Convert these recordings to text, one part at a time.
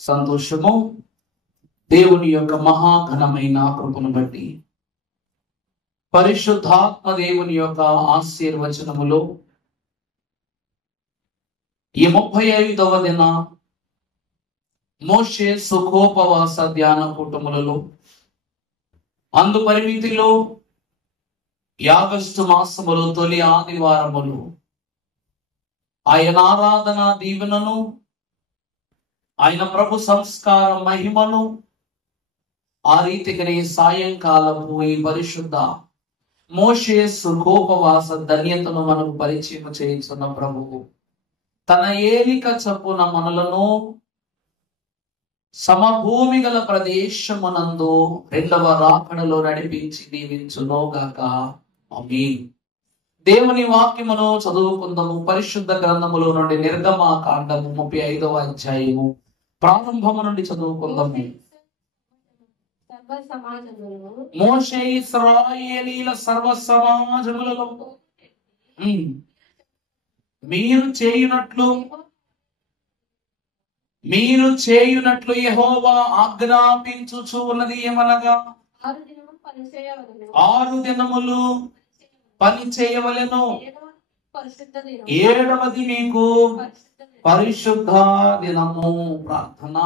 సంతోషము. దేవుని యొక్క మహాఘనమైన కృపను బట్టి పరిశుద్ధాత్మ దేవుని యొక్క ఆశీర్వచనములో ఈ 35వ దిన మోషే సుఖోపవాస ధ్యాన కూటములలో అందు పరిమితిలో ఆగస్టు మాసములో తొలి ఆదివారములు ఆయన ఆరాధన దీవెనను, ఆయన ప్రభు సంస్కార మహిమను, ఆ రీతిగానే సాయంకాలము ఈ పరిశుద్ధ మోషే సుఖోపవాస ధన్యతను మనకు పరిచయం చేయించున్న ప్రభువు తన ఏలిక చప్పున మనలను సమభూమి గల ప్రదేశమునందు రెండవ రాకడలో నడిపించి దీవించునోగాక. ఆమేన్. దేవుని వాక్యమును చదువుకుందాము. పరిశుద్ధ గ్రంథములో నుండి నిర్గమకాండము 35వ అధ్యాయము ప్రారంభము నుండి చదువుకుందాము. మోషే ఇశ్రాయేలీల సర్వ సమాజములలో మీరు చేయునట్లు యెహోవా ఆజ్ఞాపించుచు ఉన్నది ఏమనగా 6 దినములు పని చేయవలెను, 7వది మీకు పరిశుద్ధ దినము. ప్రార్థన.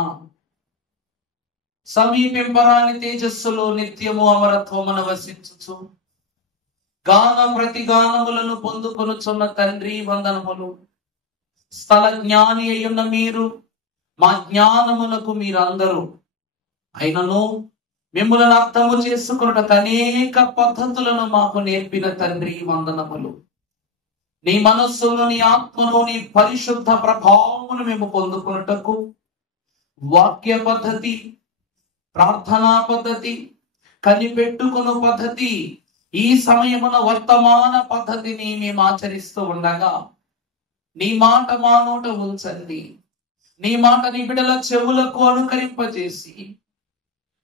సమీపింపరాని తేజస్సులో నిత్యము అమరత్వమును వసించుచు గాన ప్రతిగానములను పొందుకొనుచున్న తండ్రి వందనములు. స్థల జ్ఞాని అయ్యున్న మీరు మా జ్ఞానమునకు మీరందరూ అయినను మిమ్మల్ని అర్థము చేసుకున్నట్టు అనేక పద్ధతులను మాకు నేర్పిన తండ్రి వందనములు. నీ మనస్సును, నీ ఆత్మను, నీ పరిశుద్ధ ప్రభావమును మేము పొందుకున్నటకు వాక్య పద్ధతి, ప్రార్థనా పద్ధతి, కనిపెట్టుకున్న పద్ధతి, ఈ సమయమున వర్తమాన పద్ధతిని మేము ఆచరిస్తూ ఉండగా నీ మాట మా నోట ఉంచండి. నీ మాట నీ బిడ్డల చెవులకు అనుకరింపజేసి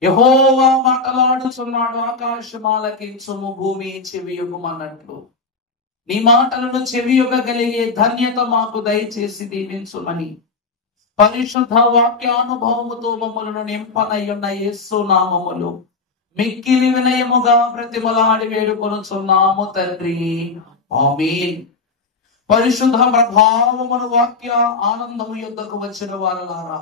యెహోవా మాటలాడుచున్నాడు, ఆకాశమాలకించుము, భూమి చెవియొగ్గుమన్నట్లు నీ మాటలను చెవియొగ్గగలిగే ధన్యత మాకు దయచేసి దీవించుమని పరిశుద్ధ వాక్యానుభవముతో మమ్మలను నింపనయ్యున్న యేసు నామములో మిక్కిలి వినయముగా ప్రతిమలాడి వేడుకొనుచున్నాము తండ్రి. ఆమేన్. పరిశుద్ధ ప్రభావమును వాక్య ఆనందము యొద్దకు వచ్చిన వారలారా,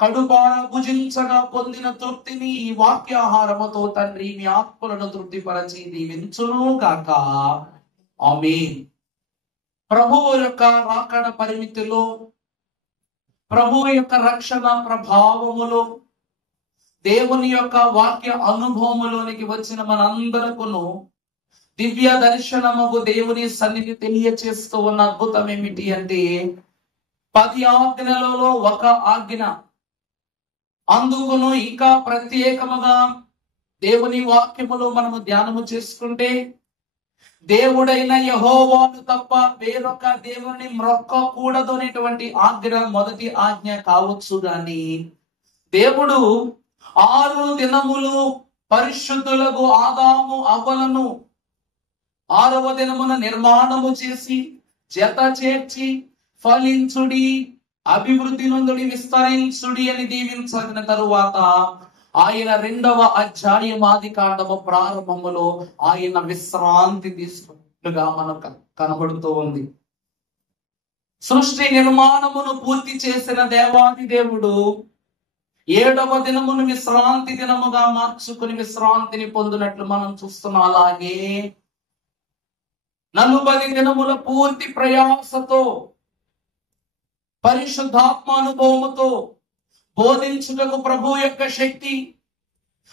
కడుపార భుజించగా పొందిన తృప్తిని ఈ వాక్యాహారముతో తండ్రి మీ ఆత్మలను తృప్తిపరచి దీవించును గాక. ఆమేన్. ప్రభువు యొక్క రాకడ పరిమితిలో, ప్రభువు యొక్క రక్షణ ప్రభావములో, దేవుని యొక్క వాక్య అనుభవములోనికి వచ్చిన మనందరకును దివ్య దర్శనముకు దేవుని సన్నిధి తెలియచేస్తూ ఉన్న అద్భుతం ఏమిటి అంటే 10 ఆజ్ఞలలో ఒక ఆజ్ఞ. అందుకును ఇంకా ప్రత్యేకముగా దేవుని వాక్యములో మనము ధ్యానము చేసుకుంటే దేవుడైన యెహోవాను తప్ప వేరొక దేవుని మ్రొక్కకూడదు అనేటువంటి ఆజ్ఞ మొదటి ఆజ్ఞ కావచ్చు. గాని దేవుడు 6 దినములు పరిశుద్ధులకు ఆదాము అవ్వలను 6వ దినమున నిర్మాణము చేసి జత చేర్చి ఫలించుడి, అభివృద్ధి నొందుడి, విస్తరించుడి అని దీవించిన తరువాత ఆయన 2వ అధ్యాయం ఆదికాండము ప్రారంభములో ఆయన విశ్రాంతి తీసుకున్నట్టుగా మనకు కనబడుతూ ఉంది. సృష్టి నిర్మాణమును పూర్తి చేసిన దేవాది దేవుడు 7వ దినమును విశ్రాంతి దినముగా మార్చుకుని విశ్రాంతిని పొందినట్లు మనం చూస్తున్నాం. అలాగే 40 దినముల పూర్తి ప్రయాసతో పరిశుద్ధాత్మానుభవముతో బోధించుటకు ప్రభు యొక్క శక్తి,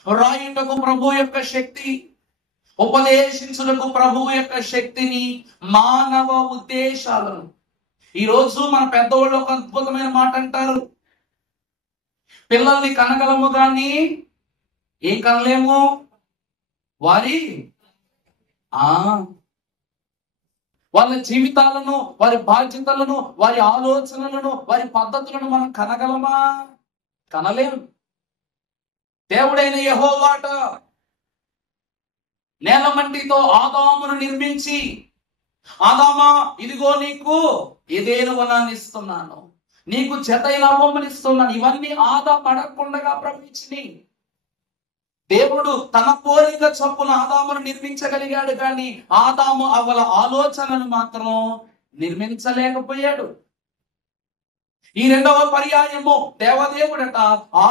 రాయుటకు ప్రభు యొక్క శక్తి, ఉపదేశించుటకు ప్రభు యొక్క శక్తిని, మానవ ఉద్దేశాలను. ఈరోజు మన పెద్దవాళ్ళు ఒక అద్భుతమైన మాట అంటారు, పిల్లల్ని కనగలము గాని ఏం కనలేము, వారి వాళ్ళ జీవితాలను, వారి బాధ్యతలను, వారి ఆలోచనలను, వారి పద్ధతులను మనం కనగలమా? కనలేం. దేవుడైన యెహోవాట నేలమంటితో ఆదామును నిర్మించి, ఆదామా ఇదిగో నీకు ఏదేను వనాన్ని ఇస్తున్నాను, నీకు జతైన అవ్వమని ఇస్తున్నాను. ఇవన్నీ ఆదాము అడగకుండా ప్రభు ఇచ్చినాయి. దేవుడు తన పోలిక చొప్పున ఆదామును నిర్మించగలిగాడు, కానీ ఆదాము అవల ఆలోచనను మాత్రం నిర్మించలేకపోయాడు. ఈ రెండవ పర్యాయము దేవదేవుడట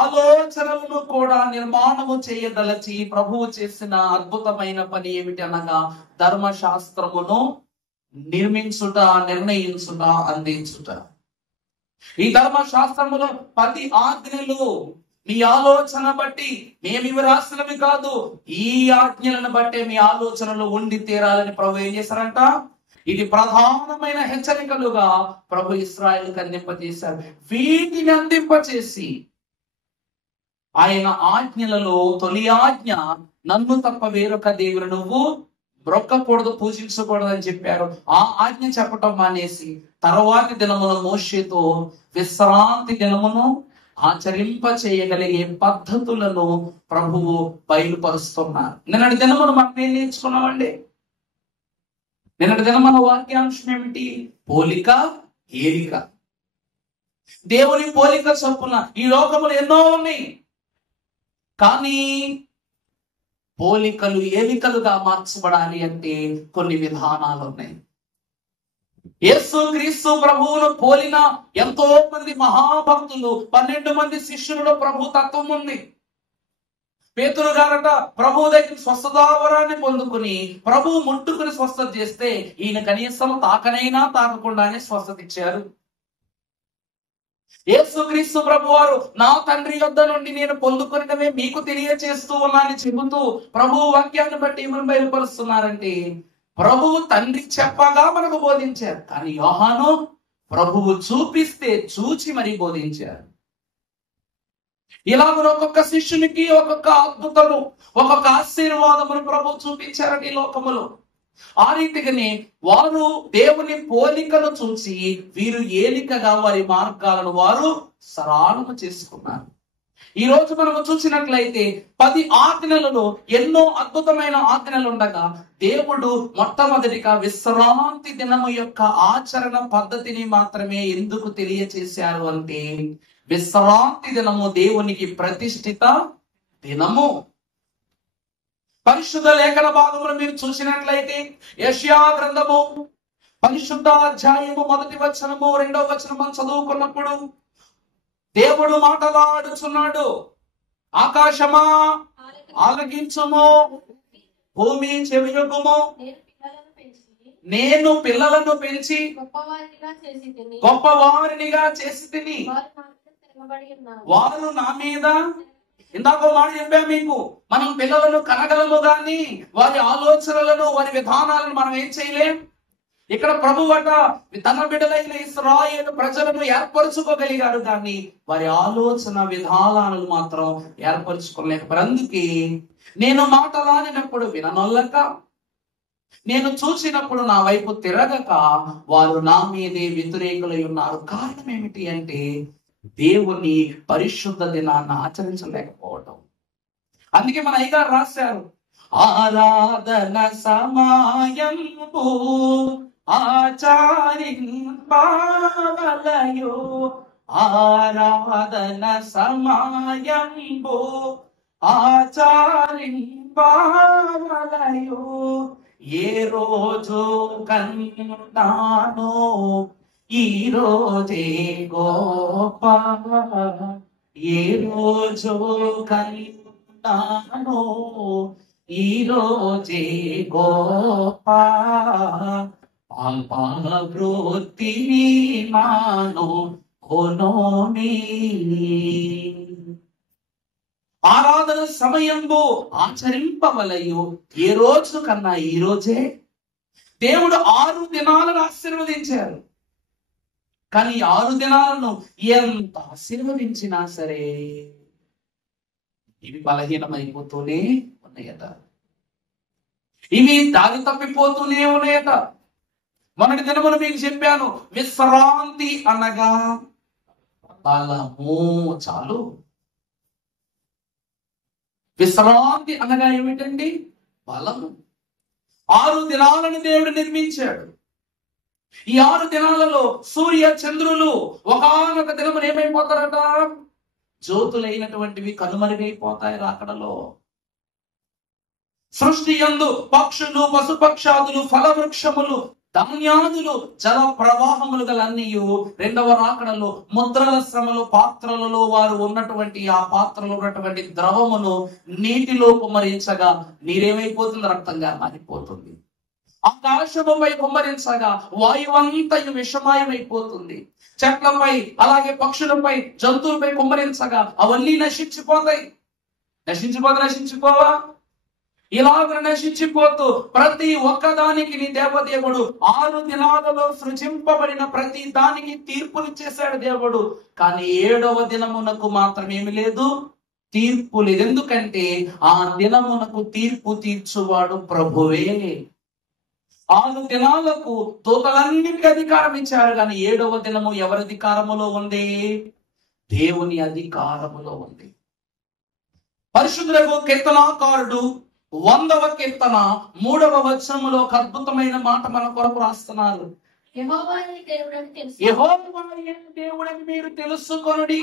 ఆలోచనలను కూడా నిర్మాణము చేయదలచి ప్రభువు చేసిన అద్భుతమైన పని ఏమిటి అనగా ధర్మశాస్త్రమును నిర్మించుట, నిర్ణయించుట, అందించుట. ఈ ధర్మశాస్త్రములో 10 ఆజ్ఞలు మీ ఆలోచన బట్టి మేము ఇవి రాసినవి కాదు, ఈ ఆజ్ఞలను బట్టే మీ ఆలోచనలు ఉండి తీరాలని ప్రభు ఏం చేశారంట? ఇది ప్రధానమైన హెచ్చరికలుగా ప్రభు ఇశ్రాయేలుకు అందింపజేశారు. వీటిని అందింపచేసి ఆయన ఆజ్ఞలలో తొలి ఆజ్ఞ, నన్ను తప్ప వేరొక దేవుడు నువ్వు బ్రొక్కకూడదు, పూజించకూడదు అని చెప్పారు. ఆ ఆజ్ఞ చెప్పటం మానేసి తర్వాతి దినమున మోషేతో విశ్రాంతి దినమును ఆచరింప చేయగలిగే పద్ధతులను ప్రభువు బయలుపరుస్తున్నారు. నిన్నటి దినమును మనం ఏం నేర్చుకున్నామండి? నిన్నటి దినం మన వాక్యాంశం ఏమిటి? పోలిక, ఏలిక. దేవుని పోలిక చొప్పున ఈ లోకములు ఎన్నో ఉన్నాయి, కానీ పోలికలు ఏలికలుగా మార్చబడాలి అంటే కొన్ని విధానాలు ఉన్నాయి. యేసు క్రీస్తు ప్రభువును పోలిన ఎంతో మంది మహాభక్తులు, 12 మంది శిష్యులలో ప్రభు తత్వం ఉంది. పేతురు గారట ప్రభు దగ్గర స్వస్థతావరాన్ని పొందుకుని ప్రభు ముట్టుకుని స్వస్థత చేస్తే ఈయన కనీసం తాకనైనా తాకకుండానే స్వస్థత ఇచ్చారు. యేసుక్రీస్తు ప్రభు వారు నా తండ్రి యొద్ద నుండి నేను పొందుకున్నవే మీకు తెలియచేస్తూ ఉన్నానని చెబుతూ ప్రభు వాక్యాన్ని బట్టి ఏమని బయలుపరుస్తున్నారంటే, ప్రభువు తండ్రి చెప్పగా మనకు బోధించారు, కానీ యోహాను ప్రభువు చూపిస్తే చూచి మరి బోధించారు. ఇలాగ ఒక్కొక్క శిష్యునికి ఒక్కొక్క అద్భుతము, ఒక్కొక్క ఆశీర్వాదమును ప్రభు చూపించారట ఈ లోకములో. ఆ రీతిగానే వారు దేవుని పోలికను చూసి వీరు ఏలికగా వారి మార్గాలను వారు సరళము చేసుకున్నారు. ఈ రోజు మనము చూసినట్లయితే 10 ఆజ్ఞలలో ఎన్నో అద్భుతమైన ఆజ్ఞలు ఉండగా దేవుడు మొట్టమొదటిగా విశ్రాంతి దినము యొక్క ఆచరణ పద్ధతిని మాత్రమే ఎందుకు తెలియచేశారు అంటే, విశ్రాంతి దినము దేవునికి ప్రతిష్ఠిత దినము. పరిశుద్ధ లేఖన భాగమును మీరు చూసినట్లయితే యెషయా గ్రంథము పరిశుద్ధ అధ్యాయము 1వ వచనము 2వ వచనము చదువుకున్నప్పుడు దేవుడు మాటలాడుచున్నాడు. ఆకాశమా ఆలకించుము, భూమి చెవియొగ్గుము, నేను పిల్లలను పెంచి గొప్పవారినిగా చేసి తిని వారు నా మీద. ఇందాక మాట చెప్పా మీకు, మనం పిల్లలను కనగలము గాని వారి ఆలోచనలను వారి విధానాలను మనం ఏం చేయలేం. ఇక్కడ ప్రభువట తన బిడ్డలైన ఇశ్రాయేలు ప్రజలను ఏర్పరచుకోగలిగారు, కానీ వారి ఆలోచన విధానాలను మాత్రం ఏర్పరచుకోలేకపోయారు. అందుకే నేను మాటలాడినప్పుడు విననొల్లక, నేను చూసినప్పుడు నా వైపు తిరగక వారు నా మీదే వ్యతిరేకులై ఉన్నారు. కారణం ఏమిటి అంటే దేవుని పరిశుద్ధ దినాన్ని ఆచరించలేకపోవటం. అందుకే మన అయ్యగారు రాశారు, ఆరాధన సమయంబు ఆచరింపవలయు, ఆరాధన సమయంబు ఆచరింపవలయు, ఏ రోజు కన్నాను ఈ రోజే గొప్ప, ఏ రోజు కన్నాను ఈ రోజే గొప్ప, పాపవృత్తిని మాను కొనోమి. ఆరాధన సమయంలో ఆచరింపవలయు, ఏ రోజు కన్నా ఈ రోజే. దేవుడు 6 దినాలను ఆశీర్వదించారు, కానీ 6 దినాలను ఎంత ఆశీర్వదించినా సరే ఇవి బలహీనమైపోతూనే ఉన్నాయట, ఇవి దారి తప్పిపోతూనే ఉన్నాయట. మొన్నటి దినమును మీకు చెప్పాను, విశ్రాంతి అనగా బలము. చాలు, విశ్రాంతి అనగా ఏమిటండి? బలము. 6 దినాలను దేవుడు నిర్మించాడు, ఈ 6 దినాలలో సూర్య చంద్రులు ఒకానొక దినమున ఏమైపోతారట? జ్యోతులైనటువంటివి కనుమరుగైపోతాయి రాకడలో. సృష్టి యందు పక్షులు, పశుపక్షాదులు, ఫలవృక్షములు, ధాన్యాదులు, జల ప్రవాహములు గలన్నీయు రెండవ రాకడలో ముద్రల శ్రమలు పాత్రలలో వారు ఉన్నటువంటి ఆ పాత్రలో ఉన్నటువంటి ద్రవమును నీటిలో కుమ్మరించగా నీరేమైపోతుంది? రక్తంగా మారిపోతుంది. ఆకాశముపై కుమ్మరించగా వాయువంతయు విషమయమైపోతుంది. చెట్లపై అలాగే పక్షులపై జంతువులపై కుమ్మరించగా అవన్నీ నశించిపోతాయి. నశించిపోవా? ఇలాగ నశించిపోతూ ప్రతి ఒక్కదానికి నీ దేవదేవుడు 6 దినాలలో సృజింపబడిన ప్రతి దానికి తీర్పునిచ్చేశాడు దేవుడు. కానీ 7వ దినమునకు మాత్రం ఏమి లేదు, తీర్పు లేదు. ఎందుకంటే ఆ దినమునకు తీర్పు తీర్చువాడు ప్రభువే. 6 దినాలకు దూతలన్నిటికీ అధికారం ఇచ్చారు, కానీ 7వ దినము ఎవరి అధికారములో ఉంది? దేవుని అధికారములో ఉంది. పరిశుద్ధులకు కీర్తనాకారుడు 100వ కీర్తన 3వ వచనములో ఒక అద్భుతమైన మాట మన కొరకు రాస్తున్నారు. యెహోవాయే దేవుడని మీరు తెలుసుకొనుడి,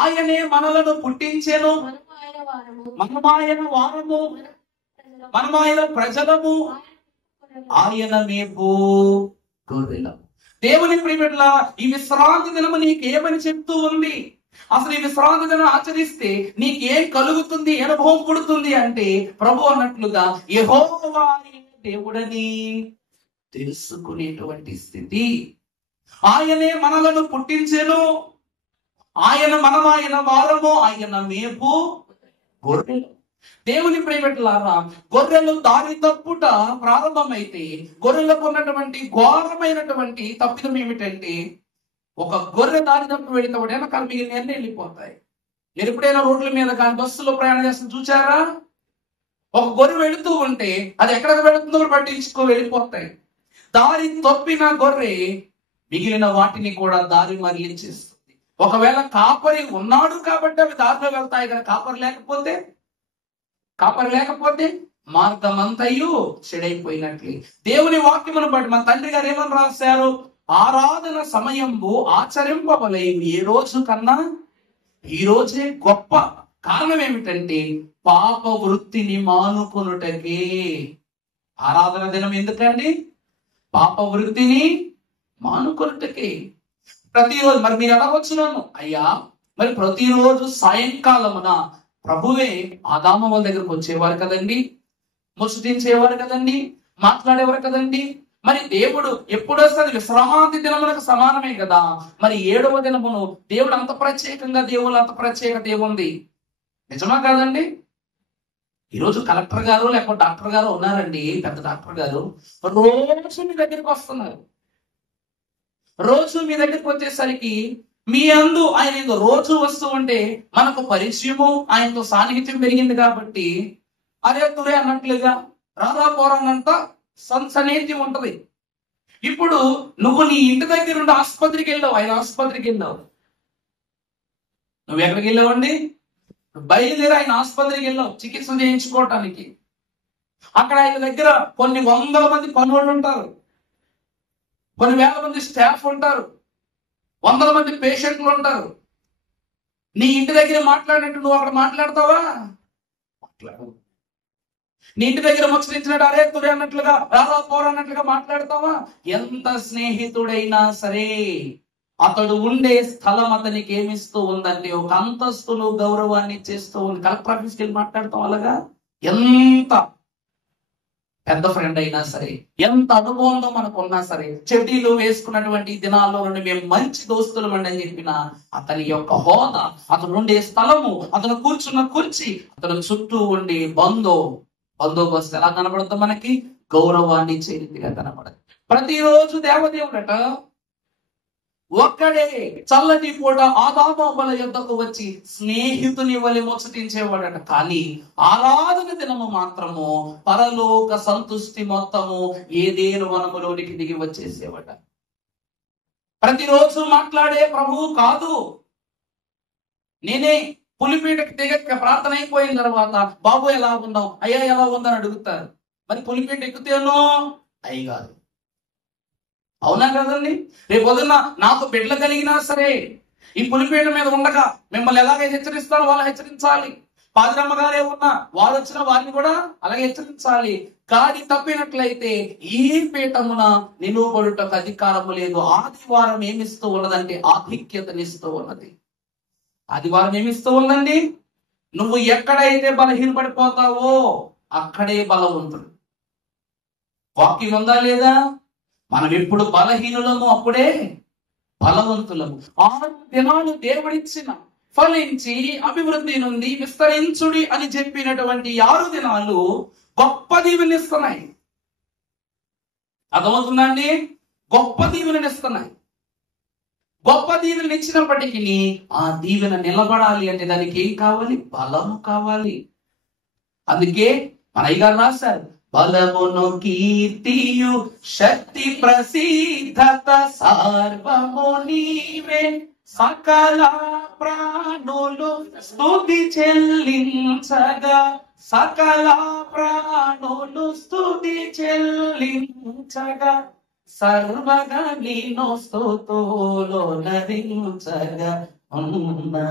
ఆయనే మనలను పుట్టించెను, మనమాయన వారము, మనమాయన ప్రజలము, ఆయన మేపు గొర్రెలము. దేవుని ప్రియమిట్ల ఈ విశ్రాంతి దినము నీకేమని చెప్తూ ఉంది? అసలు ఈ విశ్రాంతి దినం ఆచరిస్తే నీకేం కలుగుతుంది, అనుభవం పుడుతుంది అంటే ప్రభు అన్నట్లుగా యెహోవాయే దేవుడని తెలుసుకునేటువంటి స్థితి. ఆయనే మనలను పుట్టించెను, మనమాయన వారము, ఆయన మేపు గొర్రెలు. దేవుని ప్రియమిట్లారా, గొర్రెలు దారి తప్పుట ప్రారంభమైతే గొర్రెలకు ఉన్నటువంటి ఘోరమైనటువంటి తప్పిదం ఏమిటంటే, ఒక గొర్రె దారి తప్పు వెళితే వెనకాల మిగిలిన వెళ్ళిపోతాయి. మీరు ఎప్పుడైనా రోడ్ల మీద కానీ బస్సులో ప్రయాణం చేస్తున్న చూచారా? ఒక గొర్రె వెళుతూ ఉంటే అది ఎక్కడికి వెళుతుందో పట్టించుకో వెళ్ళిపోతాయి. దారి తప్పిన గొర్రె మిగిలిన వాటిని కూడా దారి మరలించేస్తుంది. ఒకవేళ కాపరి ఉన్నాడు కాబట్టి అవి దారిలో వెళ్తాయి, కానీ కాపరి లేకపోతే మార్గమంతయు చెడైపోయినట్లే. దేవుని వాక్యమును బట్టి మన తండ్రి గారు ఏమని రాశారు? ఆరాధన సమయంలో ఆచరింపవలేవు ఏ రోజు కన్నా ఈ రోజే గొప్ప. కారణం ఏమిటంటే పాప వృత్తిని మానుకొనుటకే. ఆరాధన దినం ఎందుకండి? పాప వృత్తిని మానుకొనుటకే. ప్రతిరోజు మరి మీరు అడగవచ్చున్నాను, అయ్యా మరి ప్రతిరోజు సాయంకాలమున ప్రభువే ఆదాము వాళ్ళ దగ్గరకు వచ్చేవారు కదండి, ముచ్చటించేవారు కదండి, మాట్లాడేవారు కదండి. మరి దేవుడు ఎప్పుడు వస్తుంది? విశ్రాంతి దినములకు సమానమే కదా. మరి 7వ దినమును దేవుడు అంత ప్రత్యేకంగా, దేవుడు అంత ప్రత్యేకత ఏముంది? నిజమా కాదండి? ఈరోజు కలెక్టర్ గారు లేకపోతే డాక్టర్ గారు ఉన్నారండి, పెద్ద డాక్టర్ గారు రోజు మీ దగ్గరికి వస్తున్నారు. రోజు మీ దగ్గరికి వచ్చేసరికి మీ అందు ఆయన రోజు వస్తూ ఉంటే మనకు పరిచయము, ఆయనతో సాన్నిహిత్యం పెరిగింది కాబట్టి అరే తురే అన్నట్లుగా రాధా పోరానంతా సన్నిహిత్యం ఉంటది. ఇప్పుడు నువ్వు నీ ఇంటి దగ్గర నుండి ఆసుపత్రికి వెళ్ళావు, ఆయన ఆసుపత్రికి వెళ్ళావు. నువ్వు ఎక్కడికి వెళ్ళావండి? బయలుదేరి ఆయన ఆసుపత్రికి వెళ్ళావు చికిత్స చేయించుకోవటానికి. అక్కడ ఆయన దగ్గర కొన్ని వందల మంది పనులు ఉంటారు, కొన్ని వేల మంది స్టాఫ్ ఉంటారు, వందల మంది పేషెంట్లు ఉంటారు. నీ ఇంటి దగ్గర మాట్లాడినట్టు నువ్వు అక్కడ మాట్లాడతావా? మాట్లాడవు. నీ ఇంటి దగ్గర ముచ్చరించినట్టు అరే తురే అన్నట్లుగా, రారా పోరా అన్నట్లుగా మాట్లాడతావా? ఎంత స్నేహితుడైనా సరే అతడు ఉండే స్థలం అతనికి ఏమిస్తూ ఉందంటే ఒక అంతస్తును, గౌరవాన్ని ఇచ్చేస్తూ ఉంది. కలెక్టర్ ఆఫీస్కి వెళ్ళి మాట్లాడతాం అలాగా. ఎంత పెద్ద ఫ్రెండ్ అయినా సరే, ఎంత అనుభవంలో మనకున్నా సరే, చెడ్డీలు వేసుకున్నటువంటి దినాల్లో నుండి మేము మంచి దోస్తులు అని చెప్పిన అతని యొక్క హోదా, అతను ఉండే స్థలము, అతను కూర్చున్న కుర్చీ, అతను చుట్టూ ఉండే బందోబస్తు ఎలా కనబడుతుంది? మనకి గౌరవాన్ని ఇచ్చేదిగా కనబడదు. ప్రతిరోజు దేవదేవుడట ఒక్కడే చల్లటి పూట ఆదామోబల యుద్ధకు వచ్చి స్నేహితుని వలె ముచ్చటించేవాడట. కానీ ఆరాధన దినము మాత్రము పరలోక సంతుష్టి మొత్తము ఏదేను వనములోనికి దిగి వచ్చేసేవాడ. ప్రతిరోజు మాట్లాడే ప్రభువు కాదు. నేనే పులిపీటకి దిగక్క ప్రార్థన అయిపోయిన తర్వాత బాబు ఎలా ఉన్నావు, అయ్యా ఎలా ఉందని అడుగుతారు. మరి పులిపీట ఎక్కుతేనో అయ్యగారు, అవునా కదండి? రేపు పొద్దున్న నాకు బిడ్డలు కలిగినా సరే ఈ పులిపేట మీద ఉండగా మిమ్మల్ని ఎలాగ హెచ్చరిస్తారో వాళ్ళు హెచ్చరించాలి. పాదిరమ్మ గారే ఉన్నా వారు వచ్చిన వారిని కూడా అలాగే హెచ్చరించాలి. గాడి తప్పినట్లయితే ఈ పీఠమున నిలువబడుటకు అధికారము లేదు. ఆదివారం ఏమిస్తూ ఉన్నదంటే ఆధిక్యతనిస్తూ ఉన్నది. ఆదివారం ఏమిస్తూ ఉందండి? నువ్వు ఎక్కడైతే బలహీనపడిపోతావో అక్కడే బలవంతుడు. వాక్యం ఉందా లేదా? మనం ఎప్పుడు బలహీనులము అప్పుడే బలవంతులము. 6 దినాలు దేవుడిచ్చిన ఫలించి అభివృద్ధి నుండి విస్తరించుడి అని చెప్పినటువంటి 6 దినాలు గొప్ప దీవెనిస్తున్నాయి. అర్థమవుతుందండి? గొప్ప దీవెనిస్తున్నాయి. గొప్ప దీవెన ఇచ్చినప్పటికీ ఆ దీవెన నిలబడాలి అంటే దానికి ఏం కావాలి? బలము కావాలి. అందుకే మన అయ్యగారు రాశారు, బలమును కీర్తియు శక్తి ప్రసిద్ధత సర్వము నీవే, సకల ప్రాణులు స్తుతి చెల్లించగా, సకల ప్రాణులు స్తుతి చెల్లించగా, సర్వగా నిన్ను స్తుతులో నరించగా ఉన్నా,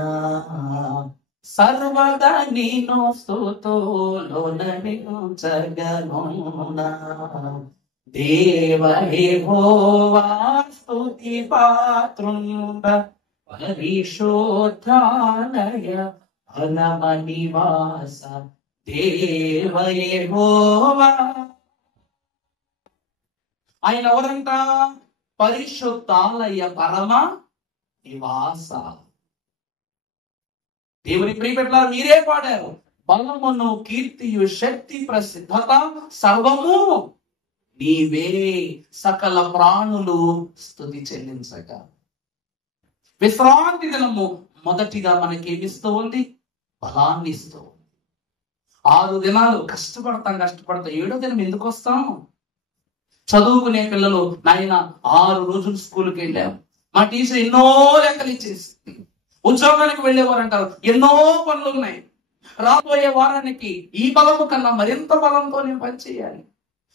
సర్వగా నిన్ను స్తుతులో నరించగా ఉన్నా. దేవ యెహోవా స్తుతి పాత్రుండ పరిశోధాలయ అలమ నివాస, దేవ యెహోవా. ఆయన ఎవరంట? పరిశుద్ధాలయ పరమ నివాస. దేవుని ప్రియబిడ్డలారా, మీరే పాడారు, బలమును కీర్తియు శక్తి ప్రసిద్ధత సర్వము నీవే, సకల ప్రాణులు స్తుతి చెల్లించగా. విశ్రాంతి దినము మొదటిగా మనకేమిస్తూ ఉంది? బలాన్ని ఇస్తూ ఉంది. 6 దినాలు కష్టపడతాం. 7వ దినం ఎందుకు వస్తాం? చదువుకునే పిల్లలు, నాయన 6 రోజులు స్కూల్కి వెళ్ళాం, మా టీచర్ ఎన్నో లెక్కలు ఇచ్చేసింది. ఉద్యోగానికి వెళ్ళేవారు అంటారు, ఎన్నో పనులు ఉన్నాయి, రాబోయే వారానికి ఈ బలము కన్నా మరింత బలంతో నేను పనిచేయాలి.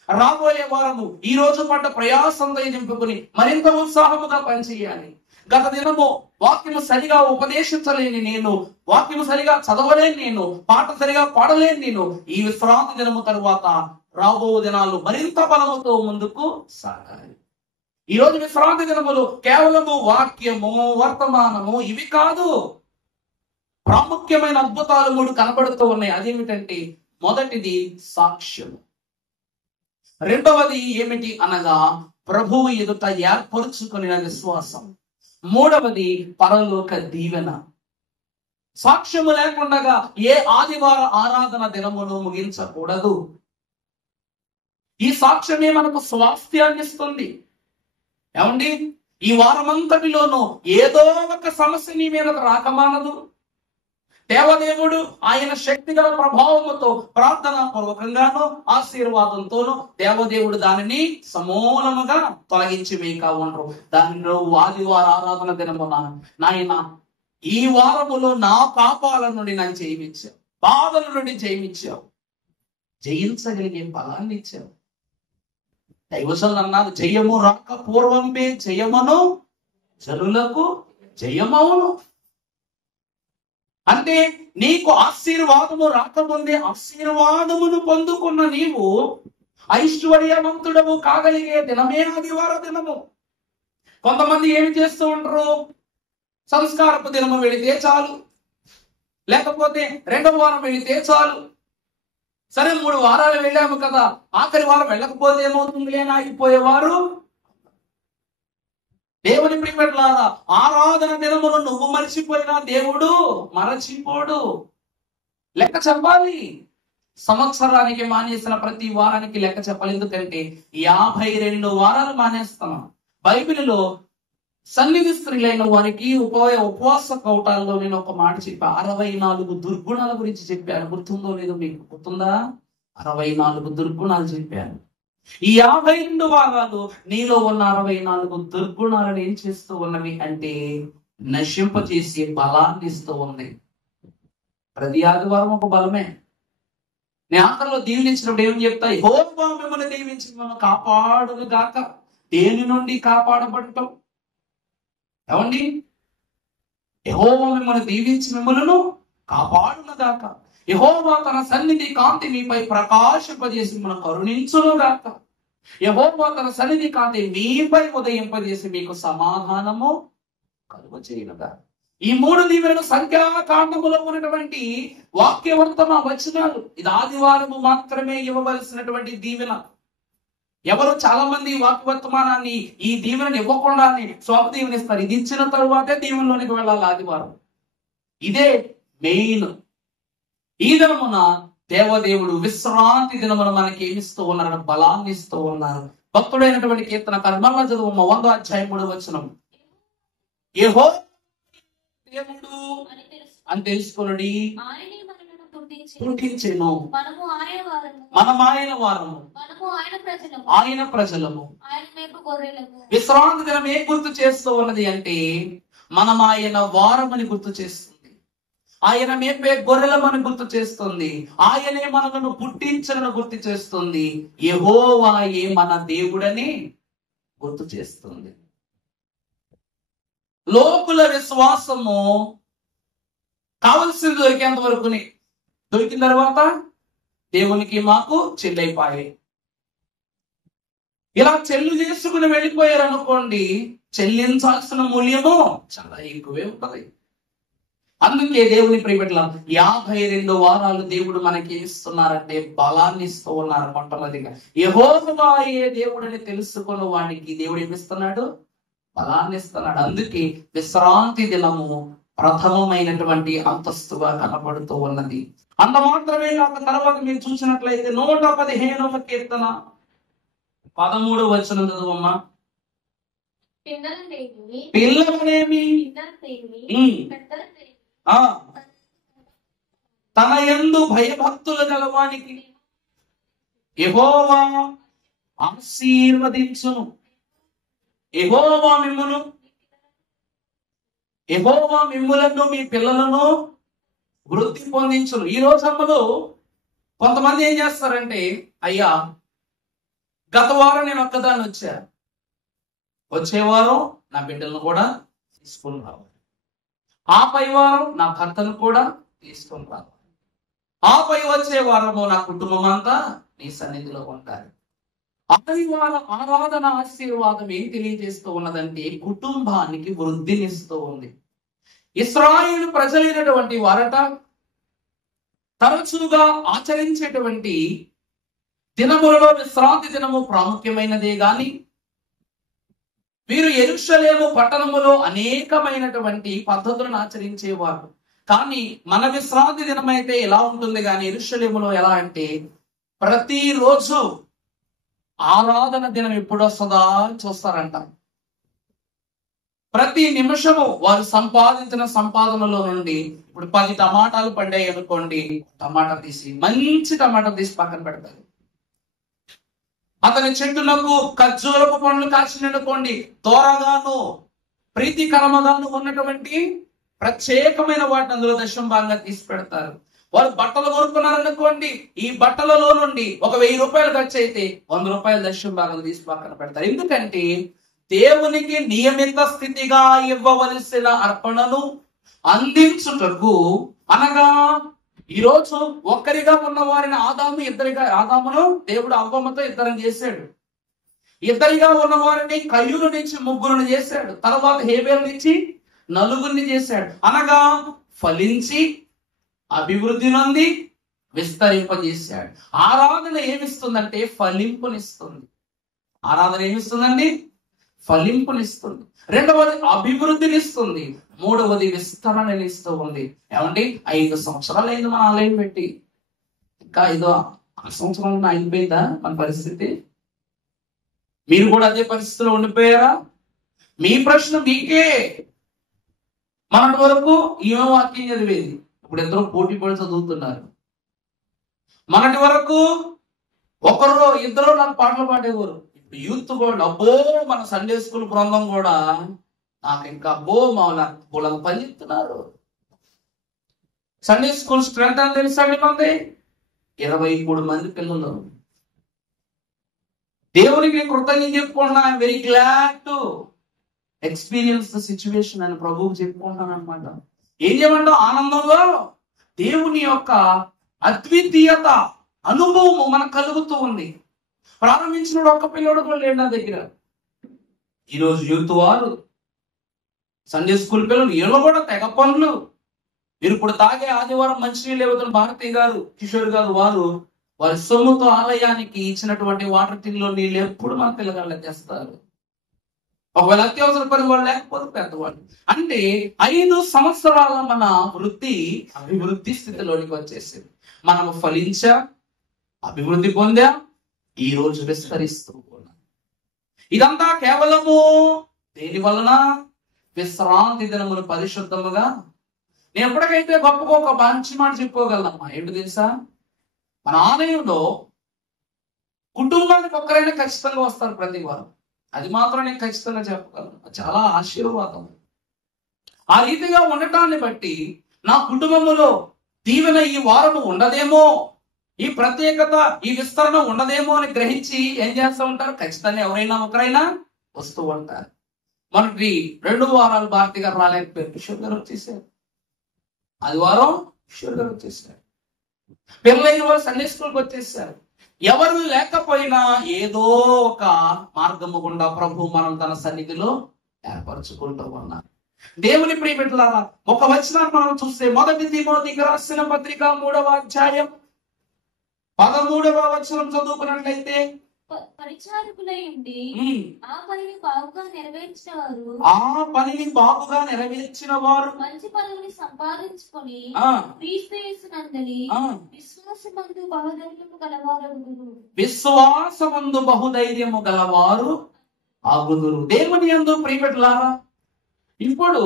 రాబోయే వారము ఈ రోజు పడ్డ ప్రయాసంతో నింపుకుని మరింత ఉత్సాహముగా పనిచేయాలి. గత దినము వాక్యము సరిగా ఉపదేశించలేని నేను, వాక్యము సరిగా చదవలేని నేను, పాట సరిగా పాడలేని నేను, ఈ విశ్రాంతి దినము తరువాత రాబో దినాలు మరింత బలముతో ముందుకు సాగాలి. ఈ రోజు విశ్రాంతి దినములు కేవలము వాక్యము, వర్తమానము ఇవి కాదు. ప్రాముఖ్యమైన అద్భుతాలు 3 కనబడుతూ ఉన్నాయి. అదేమిటంటే, మొదటిది సాక్ష్యము, రెండవది ఏమిటి అనగా ప్రభువు ఎదుట ఏర్పరుచుకుని విశ్వాసం, మూడవది పరలోక దీవెన. సాక్ష్యము లేకుండా ఏ ఆదివార ఆరాధన దినమును ముగించకూడదు. ఈ సాక్ష్యమే మనకు స్వాస్థ్యాన్ని ఇస్తుంది. ఏమండి, ఈ వారమంతటిలోనూ ఏదో ఒక సమస్య నీ మీద రాకమానదు. దేవదేవుడు ఆయన శక్తిగల ప్రభావముతో ప్రార్థనా పూర్వకంగాను ఆశీర్వాదంతోనూ దేవదేవుడు దానిని సమూలముగా తొలగించి వేయక ఉండరు. దానిలో ఆదివార ఆరాధన దినమున, నాయన ఈ వారములో నా పాపాల నుండి నన్ను జయించావు, బాధల నుండి జయించావు, జయించగలిగే బలాన్ని ఇచ్చావు. దైవజనులు అన్నారు, జయము రాక పూర్వంబే జయమను జనులకు జయమవును. అంటే నీకు ఆశీర్వాదము రాకముందే ఆశీర్వాదమును పొందుకున్న నీవు ఐశ్వర్యవంతుడము కాగలిగే దినమే ఆదివార దినము. కొంతమంది ఏమి చేస్తూ ఉంటారు? సంస్కారపు దినము వెళితే చాలు, లేకపోతే 2వ వారం వెళితే చాలు, సరే 3 వారాలు వెళ్ళాము కదా, ఆఖరి వారం వెళ్ళకపోతే ఏమవుతుంది అని ఆగిపోయేవారు. దేవుని ప్రియబిడ్డలారా, ఆరాధన దినమును నువ్వు మర్చిపోయినా దేవుడు మరచిపోడు. లెక్క చెప్పాలి. సంవత్సరానికి మానేసిన ప్రతి వారానికి లెక్క చెప్పాలి. ఎందుకంటే 52 వారాలు మానేస్తాం. బైబిల్లో సన్నిధి స్త్రీలైన వారికి ఉపవాస కౌటాల్లో నేను ఒక మాట చెప్పా, 64 దుర్గుణాల గురించి చెప్పాను. గుర్తుందో లేదో మీకు? గుర్తుందా? 64 దుర్గుణాలు చెప్పాను. ఈ 52 వారాలు నీలో ఉన్న 64 దుర్గుణాలను ఏం చేస్తూ ఉన్నవి అంటే నశింపచేసి బలాన్ని ఇస్తూ ఉంది. ప్రతి ఆదివారం ఒక బలమే. నేను ఆఖరిలో దీవించినప్పుడు ఏం చెప్తాయి? యెహోవా మిమ్మల్ని దీవించి మిమ్మల్ని కాపాడును గాక, దేని నుండి కాపాడబడటం? ఏమండి? యెహోవా మిమ్మల్ని దీవించి మిమ్మలను కాపాడునుగాక. యెహోవా తన సన్నిధి కాంతి మీపై ప్రకాశింపజేసి మిమ్మల్ని కరుణించునుగాక. యెహోవా తన సన్నిధి కాంతి మీపై ఉదయింపజేసి మీకు సమాధానము కలుగజేయునుగాక. ఈ 3 దీవెనలు సంఖ్యాకాండములో ఉన్నటువంటి వాక్యవర్తమ వచనాలు. ఇది ఆదివారము మాత్రమే ఇవ్వవలసినటువంటి దీవెన. ఎవరు చాలా మంది వాక్యవర్తమానాన్ని ఈ దీవెనని ఇవ్వకుండానే స్వాప దీవెన ఇస్తారు. ఇది ఇచ్చిన తరువాతే దీవెనలోనికి వెళ్ళాలి ఆదివారం. ఇదే మెయిన్. ఈ దినమున దేవదేవుడు విశ్రాంతి దినమున మనకి ఏమిస్తూ ఉన్నారు? బలాన్ని ఇస్తూ ఉన్నారు. భక్తుడైనటువంటి కీర్తనకారుడు మళ్ళా చదువు 100వ అధ్యాయం 3వ వచనం. యెహోవా దేవుడు అని తెలుసుకొనుడి, పుట్టించెను, మనం ఆయన వారము, ఆయన ప్రజలము. విశ్రాంతి దినం ఏం గుర్తు చేస్తూ ఉన్నది అంటే మనం ఆయన వారమని గుర్తు చేస్తుంది. ఆయన మేపే గొర్రెలమని గుర్తు చేస్తుంది. ఆయనే మనలను పుట్టించను గుర్తు చేస్తుంది. యెహోవాయే మన దేవుడని గుర్తు చేస్తుంది. లోకుల విశ్వాసము కావలసింది దొరికేంత వరకుని, దొరికిన తర్వాత దేవునికి మాకు చెల్లైపోయాయి. ఇలా చెల్లు చేసుకుని వెళ్ళిపోయారు అనుకోండి, చెల్లించాల్సిన మూల్యము చాలా ఎక్కువే ఉంటది. అందుకే దేవుని ప్రియబిడ్డల 52 వారాలు దేవుడు మనకి ఇస్తున్నారంటే బలాన్ని ఇస్తూ ఉన్నారు. మొట్టమొదటిగా యెహోవాయే దేవుడని తెలుసుకున్న వాడికి దేవుడు ఏమిస్తున్నాడు? బలాన్ని ఇస్తున్నాడు. అందుకే విశ్రాంతి దినము ప్రథమమైనటువంటి అంతస్తుగా కనబడుతూ ఉన్నది. అంత మాత్రమే కాక తర్వాత మీరు చూసినట్లయితే 115వ కీర్తన 13వ వచనం చదువమ్మా. పిల్లలనేమి తన యందు భయభక్తులు గలవానికి యెహోవా ఆశీర్వదించును. యెహోవా మిమ్ములను మీ పిల్లలను వృద్ధి పొందించును. ఈ రోజుల్లో కొంతమంది ఏం చేస్తారంటే, అయ్యా గత వారం నేను ఒక్కదాన్ని వచ్చే వారం నా బిడ్డలను కూడా తీసుకుని రావాలి, ఆ పై వారం నా భర్తను కూడా తీసుకుని రావాలి, ఆ పై వచ్చే వారము నా కుటుంబం అంతా నీ సన్నిధిలో ఉండాలి. ఆదివార ఆరాధన ఆశీర్వాదం ఏం తెలియజేస్తూ ఉన్నదంటే కుటుంబానికి వృద్ధినిస్తూ ఉంది. ఇశ్రాయేలు ప్రజలైనటువంటి వారట తరచుగా ఆచరించేటువంటి దినములలో విశ్రాంతి దినము ప్రాముఖ్యమైనదే గాని వీరు యెరూషలేము పట్టణములో అనేకమైనటువంటి పద్ధతులను ఆచరించేవారు. కానీ మన విశ్రాంతి దినం అయితే ఎలా ఉంటుంది కానీ యెరూషలేములో ఎలా అంటే ప్రతిరోజు ఆరాధన దినం ఎప్పుడు వస్తుందా అని చూస్తారంట. ప్రతి నిమిషము వారు సంపాదించిన సంపాదనలో నుండి ఇప్పుడు 10 టమాటాలు పడ్డాయి అనుకోండి, మంచి టమాటా తీసి పక్కన పెడతారు. అతని చెట్టులకు ఖర్జూరపు పండ్లు కాచిననుకోండి, తోరగాను ప్రీతికరముగాను ఉన్నటువంటి ప్రత్యేకమైన వాటిని అందులో దశంభాగంగా తీసి పెడతారు. వారు బట్టలు కొనుక్కున్నారనుకోండి, ఈ బట్టలలో నుండి ఒక 1000 రూపాయలు ఖర్చు అయితే 100 రూపాయలు దశంభాగం తీసి పక్కన పెడతారు. ఎందుకంటే దేవునికి నియమిత స్థితిగా ఇవ్వవలసిన అర్పణను అందించుటకు, అనగా ఈరోజు ఒక్కరిగా ఉన్న వారిని ఆదామును దేవుడు అవ్వమ్మతో ఇద్దరిని చేశాడు. ఇద్దరిగా ఉన్న వారిని కయ్యూరు నుంచి 3 చేశాడు. తర్వాత హేబేలు నుంచి 4 చేశాడు. అనగా ఫలించి అభివృద్ధి నుండి విస్తరింపజేశాడు. ఆరాధన ఏమిస్తుందంటే ఫలింపునిస్తుంది. ఆరాధన ఏమిస్తుందండి? ఫలింపునిస్తుంది. రెండవది అభివృద్ధినిస్తుంది. మూడవది విస్తరణనిస్తూ ఉంది. ఏమండి 5 సంవత్సరాలు అయింది మన ఆలయం పెట్టి, ఇంకా 5వ సంవత్సరం అయిపోయిందా మన పరిస్థితి? మీరు కూడా అదే పరిస్థితిలో ఉండిపోయారా? మీ ప్రశ్న మీకే. మనటి వరకు ఈమె వాక్యం చదివేది, ఇప్పుడు ఎందరో పోటీ పడి చదువుతున్నారు. మనటి వరకు ఒకరు ఇద్దరు నాకు పాటలు పాడేవారు. ఇప్పుడు యూత్ కూడా అబ్బో, మన సండే స్కూల్ బృందం కూడా నాకు ఇంకా అబ్బో వాళ్ళకి పని చెప్తున్నారు. సండే స్కూల్ స్ట్రెంత్ అని తెలుసండి మంది 23 మంది పిల్లలు. దేవునికి కృతజ్ఞత చెప్పుకుంటున్నా, I'm very glad to experience the situation అని ప్రభువుకి చెప్పుకుంటాను అనమాట. ఏం చేయమంటావు? ఆనందంలో దేవుని యొక్క అద్వితీయత అనుభవము మనకు కలుగుతూ ఉంది. ప్రారంభించిన ఒక్క పిల్లడు కూడా లేడు నా దగ్గర. ఈరోజు యూత్ వారు, సండే స్కూల్ పిల్లలు, వీళ్ళు కూడా తెగ పనులు. మీరు ఇప్పుడు తాగే ఆదివారం మంచినీళ్ళు లేవుతున్న భారతీయ గారు, కిషోర్ గారు, వారి సొమ్ముతో ఆలయానికి ఇచ్చినటువంటి వాటర్ టిన్లో నీళ్ళు ఎప్పుడు మన పిల్లగాళ్ళకి తెస్తారు. ఒకవేళ అత్యవసర పని వాళ్ళు లేకపోతే పెద్దవాళ్ళు. అంటే 5 సంవత్సరాల మన అభివృద్ధి స్థితిలోనికి వచ్చేసింది. మనము ఫలించా, అభివృద్ధి పొందా, ఈ రోజు విస్తరిస్తూ ఉన్నాం. ఇదంతా కేవలము దేని వలన? విశ్రాంతి దినమును పరిశుద్ధముగా. నేను ఎప్పటికైతే గొప్పగా ఒక మంచి మాట చెప్పుకోగలనమ్మా. ఏంటి తెలుసా? మన ఆలయంలో కుటుంబానికి ఒక్కరైనా ఖచ్చితంగా వస్తారు ప్రతి వారం. అది మాత్రం నేను ఖచ్చితంగా చెప్పగలను. చాలా ఆశీర్వాదం. ఆ రీతిగా ఉండటాన్ని బట్టి నా కుటుంబములో దీవెన ఈ వారము ఉండదేమో, ఈ ప్రత్యేకత, ఈ విస్తరణ ఉండదేమో అని గ్రహించి ఏం చేస్తూ ఉంటారు? ఖచ్చితంగా ఎవరైనా ఒకరైనా వస్తూ ఉంటారు. మనకి 2 వారాలు భారతి గారు రాలేకపోయారు, కిషోర్ గారు వచ్చేసారు. ఆదివారం కిషోర్ గారు వచ్చేసారు. పిల్లలైన వాళ్ళు సండే స్కూల్కి వచ్చేసారు. ఎవరు లేకపోయినా ఏదో ఒక మార్గము గుండా ప్రభు మనం తన సన్నిధిలో ఏర్పరచుకుంటూ ఉన్నారు. దేవుని ప్రియబిడ్డలారా, ఒక వచనాన్ని మనం చూస్తే 1 తిమోతికి రాసిన పత్రిక 3వ అధ్యాయం 13వ వచనం చదువుకున్నట్లయితే, పరిచారకులై ఉండి ఆ పనిని బాగుగా నెరవేర్చిన వారు మంచి పనులని సంపాదించుకొని క్రీస్తు యేసునందలి విశ్వాసమందు బహుధైర్యము గలవారు ఆగుదురు. దేవుని యందు ప్రియబిడ్డలారా, ఇప్పుడు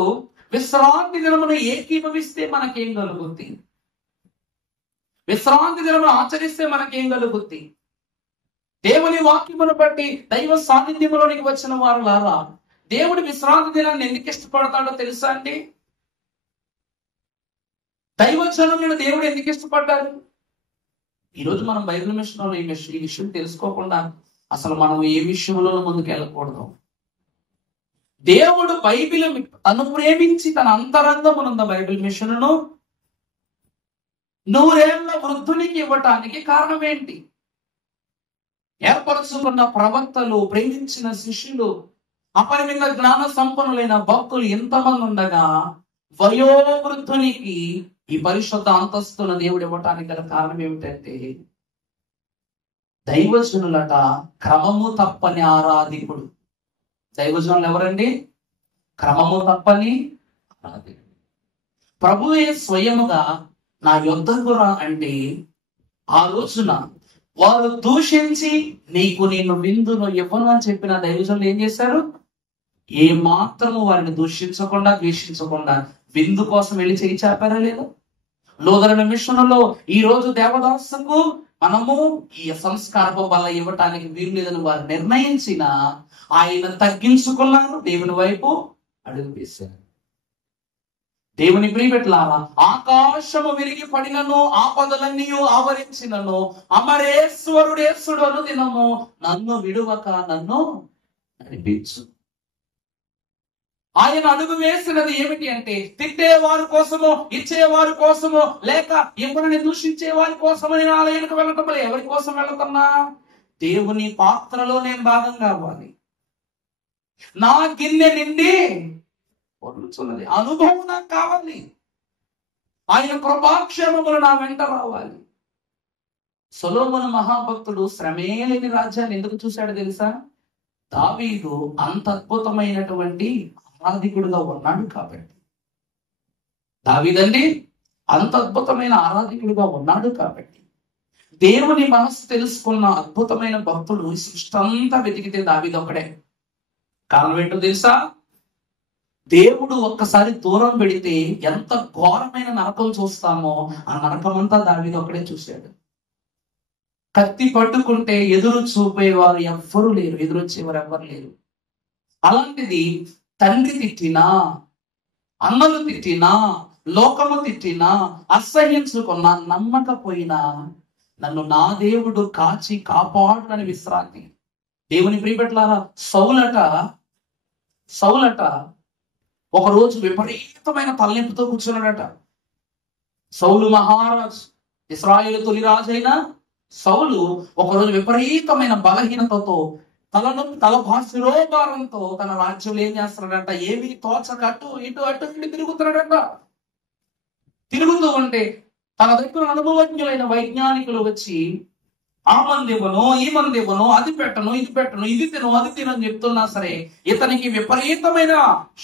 విశ్రాంతి దినమును ఏకీభవిస్తే మనకేం కలుగుద్ది? విశ్రాంతి దినమును ఆచరిస్తే మనకేం కలుగుద్ది? దేవుని వాక్యమును బట్టి దైవ సాన్నిధ్యములోనికి వచ్చిన వారులారా, దేవుడు విశ్రాంతి దినాన్ని ఎందుకు ఇష్టపడతాడో తెలుసా అండి? దైవజనులను దేవుడు ఎందుకు ఇష్టపడ్డారు? ఈరోజు మనం బైబిల్ మిషన్లో ఈ విషయం తెలుసుకోకుండా అసలు మనం ఏ విషయంలో ముందుకు వెళ్ళకూడదు. దేవుడు బైబిల్ తను ప్రేమించి తన అంతరంగమునున్న బైబిల్ మిషన్ను 100 ఏళ్ల వృద్ధునికి ఇవ్వటానికి కారణం ఏంటి? ఏర్పరచుకున్న ప్రవక్తలు, ప్రేమించిన శిష్యులు, అపరిమిత జ్ఞాన సంపన్నులైన భక్తులు ఎంతమంది ఉండగా వయోవృద్ధునికి ఈ పరిశుద్ధ అంతస్తున్న దేవుడు ఇవ్వటానికి గల కారణం ఏమిటంటే, దైవజనులట క్రమము తప్పని ఆరాధికుడు. దైవజనులు ఎవరండి? క్రమము తప్పని ఆరాధికుడు. ప్రభువే స్వయముగా నా యొద్దకు రా అంటే, ఆ రోజున వారు దూషించి నేను విందును ఇవ్వను అని చెప్పిన దైవజనులు ఏం చేశారు? ఏ మాత్రము వారిని దూషించకుండా, ద్వేషించకుండా విందు కోసం వెళ్ళి చేయి చాపారా లేదు? లోదరణ మిషన్లో ఈ రోజు దేవదాసుకు మనము ఈ సంస్కారపు వల్ల ఇవ్వటానికి వీలు లేదని వారు నిర్ణయించిన ఆయన తగ్గించుకున్నారు, దేవుని వైపు అడుగు వేశారు. దేవుని ప్రియబిడ్డలారా, ఆకాశము విరిగి పడినను, ఆపదలన్నీ ఆవరించినను, అమరేశ్వరుడేసుడు అను దినము నన్ను విడువక నన్ను నడిపించు. ఆయన అడుగు వేసినది ఏమిటి అంటే, తిట్టేవారి కోసమో, ఇచ్చేవారి కోసమో, లేక ఎవరిని దూషించే వారి కోసమో నేను ఆలయానికి వెళ్ళటం. ఎవరి కోసం వెళుతున్నా? దేవుని పాత్రలో నేను భాగం కావాలి. నా గిన్నె నిండి పొర్లుచున్నది. అనుభవం నాకు కావాలి. ఆయన కృపాక్షేమములు నా వెంట రావాలి. సొలొమోను మహాభక్తుడు శ్రమే లేని రాజ్యాన్ని ఎందుకు చూశాడు తెలుసా? దావీదు అంత అద్భుతమైనటువంటి ఆరాధికుడుగా ఉన్నాడు కాబట్టి. దావీదండి అంత అద్భుతమైన ఆరాధికుడుగా ఉన్నాడు కాబట్టి. దేవుని మనసు తెలుసుకున్న అద్భుతమైన భక్తుడు సృష్టంతా వెతికితే దావీదు ఒక్కడే. కారణం ఏంటో తెలుసా? దేవుడు ఒక్కసారి దూరం పెడితే ఎంత ఘోరమైన నరకం చూస్తామో ఆ నరకం అంతా దావీదు ఒక్కడే చూశాడు. కత్తి పట్టుకుంటే ఎదురు చూపేవారు ఎవ్వరూ లేరు, ఎదురొచ్చేవారు ఎవ్వరు లేరు. అలాంటిది తండ్రి తిట్టినా, అన్నలు తిట్టినా, లోకము తిట్టినా, అసహ్యించుకున్నా, నమ్మకపోయినా నన్ను నా దేవుడు కాచి కాపాడునని విశ్రాంతి దేవుని ప్రియబిడ్డలారా, సౌలట ఒకరోజు విపరీతమైన తలనొప్పితో కూర్చున్నాడట. సౌలు మహారాజు, ఇశ్రాయేలు తొలి రాజైన సౌలు ఒకరోజు విపరీతమైన బలహీనతతో, శిరోభారంతో తన రాజ్యంలో ఏం చేస్తున్నాడంట, ఏమీ తోచక అటు ఇటు తిరుగుతున్నాడంట. తిరుగుతూ ఉంటే తన దగ్గర అనుభవజ్ఞులైన వైజ్ఞానికులు వచ్చి ఆ మంది ఇవ్వను, ఈ మంది ఇవ్వను, అది పెట్టను, ఇది పెట్టను, ఇది తిను, అది తిను అని చెప్తున్నా సరే ఇతనికి విపరీతమైన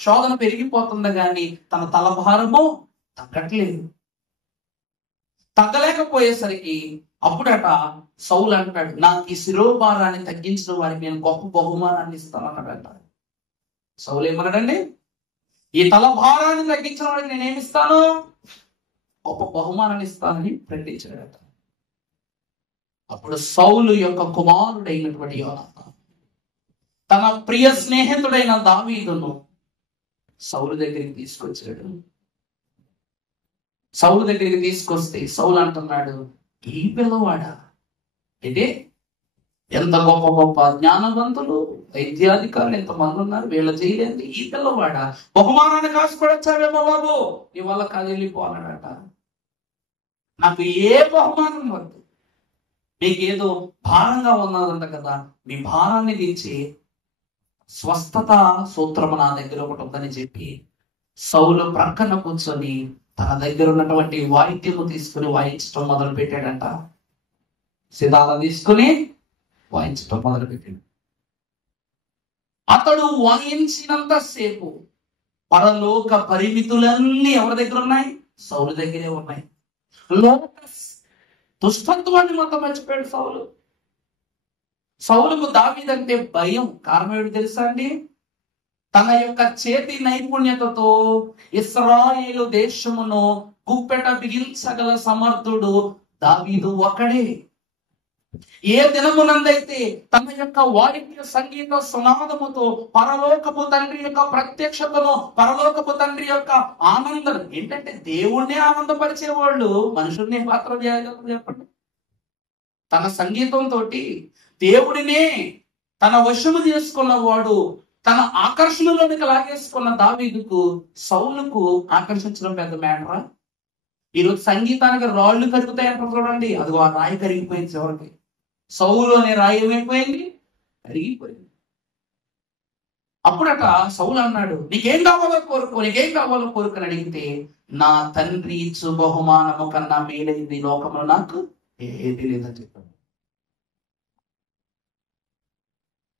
శోధన పెరిగిపోతుంది, కానీ తన తలభారము తగ్గట్లేదు. తగ్గలేకపోయేసరికి అప్పుడట సౌలు అంటాడు, నాకు ఈ శిరోభారాన్ని తగ్గించిన వారికి నేను గొప్ప బహుమానాన్ని ఇస్తాను అన్నాడట. సౌలు ఏమన్నాడండి, ఈ తలభారాన్ని తగ్గించిన వారికి నేనేమిస్తాను, గొప్ప బహుమానాన్ని ఇస్తానని ప్రకటించాడట. అప్పుడు సౌలు యొక్క కుమారుడైనటువంటి యోనాతాను తన ప్రియ స్నేహితుడైన దావీదును సౌలు దగ్గరికి తీసుకొచ్చాడు. సౌలు దగ్గరికి తీసుకొస్తే సౌలు అంటున్నాడు, ఈ పిల్లవాడా, అంటే ఎంత గొప్ప గొప్ప జ్ఞానవంతులు, వైద్యాధికారులు ఎంతమంది ఉన్నారు, వీళ్ళ చేయలేదు, ఈ పిల్లవాడా బహుమానాన్ని కాసుపడొచ్చావేమో బాబు, నీ వల్ల కాదు, వెళ్ళిపోవాలట. నాకు ఏ బహుమానం వద్దు, మీకేదో భారంగా ఉన్నదంట కదా, మీ భారాన్ని దించి స్వస్థత సూత్రము నా దగ్గర ఒకటి ఉందని చెప్పి సౌలు ప్రక్కన కూర్చొని తన దగ్గర ఉన్నటువంటి వాయిద్యము తీసుకుని వాయించడం మొదలు పెట్టాడంట. సితార తీసుకుని వాయించడం మొదలు పెట్టాడు. అతడు వాయించినంత సేపు పరలోక పరిమితులన్నీ ఎవరి దగ్గర ఉన్నాయి, సౌలు దగ్గరే ఉన్నాయి. దుష్టత్వాన్ని మొత్తం మర్చిపోయాడు సౌలు. సౌలుకు దావీదంటే భయం. కారణం ఏమిటి తెలుసా అండి, తన యొక్క చేతి నైపుణ్యతతో ఇశ్రాయేలు దేశమును గుప్పెట బిగించగల సమర్థుడు దావీదు ఒకడే. ఏ దినమునందైతే తన యొక్క వాయిద్య సంగీత సునాదముతో పరలోకపు తండ్రి యొక్క ప్రత్యక్షతను, పరలోకపు తండ్రి యొక్క ఆనందం, ఏంటంటే దేవుణ్ణి ఆనందపరిచేవాళ్ళు మనుషుల్ని పాత్ర చేయగలరు చెప్పండి. తన సంగీతంతో దేవుడినే తన వశము చేసుకున్నవాడు, తన ఆకర్షణలోనికి లాగేసుకున్న దావీదుకు సౌలుకు ఆకర్షించడం పెద్ద మ్యాటరా? ఈరోజు సంగీతానికి రాళ్ళు కరుగుతాయంటారు చూడండి, అది ఆ రాయి కరిగిపోయింది. చివరికి సౌలు అనే రాయి ఏమైపోయింది, కరిగిపోయింది. అప్పుడట సౌలు అన్నాడు, నీకేం కావాలో కోరుకో, నీకేం కావాలో కోరుకొని అడిగితే, నా తండ్రి ఇచ్చు బహుమానము కన్నా మేలైంది లోకంలో నాకు ఏది లేదని చెప్పాడు.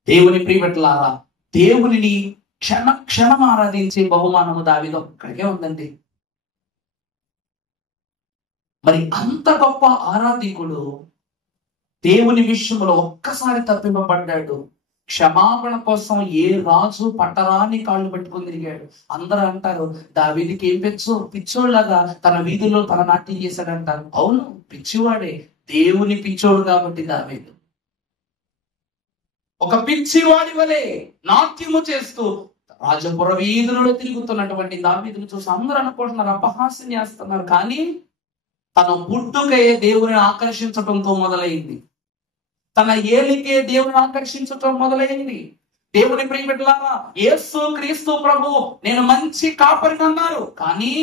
దేవుని ప్రియబిడ్డలారా, దేవునిని క్షణం ఆరాధించే బహుమానము దావీదు ఒక్కడికే ఉందండి. మరి అంత గొప్ప ఆరాధికుడు దేవుని విషయంలో ఒక్కసారి తప్పిపబడ్డాడు. క్షమాపణ కోసం ఏ రాజు పట్టరాని కాళ్ళు పట్టుకొని తిరిగాడు. అందరూ అంటారు, దావీదుకి ఏం పిచ్చోళ్ళగా తన వీధిలో తన నాట్యం చేశాడంటారు. అవును, పిచ్చివాడే, దేవుని పిచ్చోడు కాబట్టి దావీదు ఒక పిచ్చివాడి వలె నాట్యము చేస్తూ రాజపుర వీధులలో తిరుగుతున్నటువంటి దావీదును చూసి అందరూ అనుకుంటున్నారు, అపహాస్యం చేస్తున్నారు. కానీ తన పుట్టుకే దేవుని ఆకర్షించటంతో మొదలైంది, తన ఏలికే దేవుని ఆకర్షించటం మొదలైంది. దేవుని ప్రియబిడ్డలారా, యేసు క్రీస్తు ప్రభు నేను మంచి కాపరిని అన్నారు. కానీ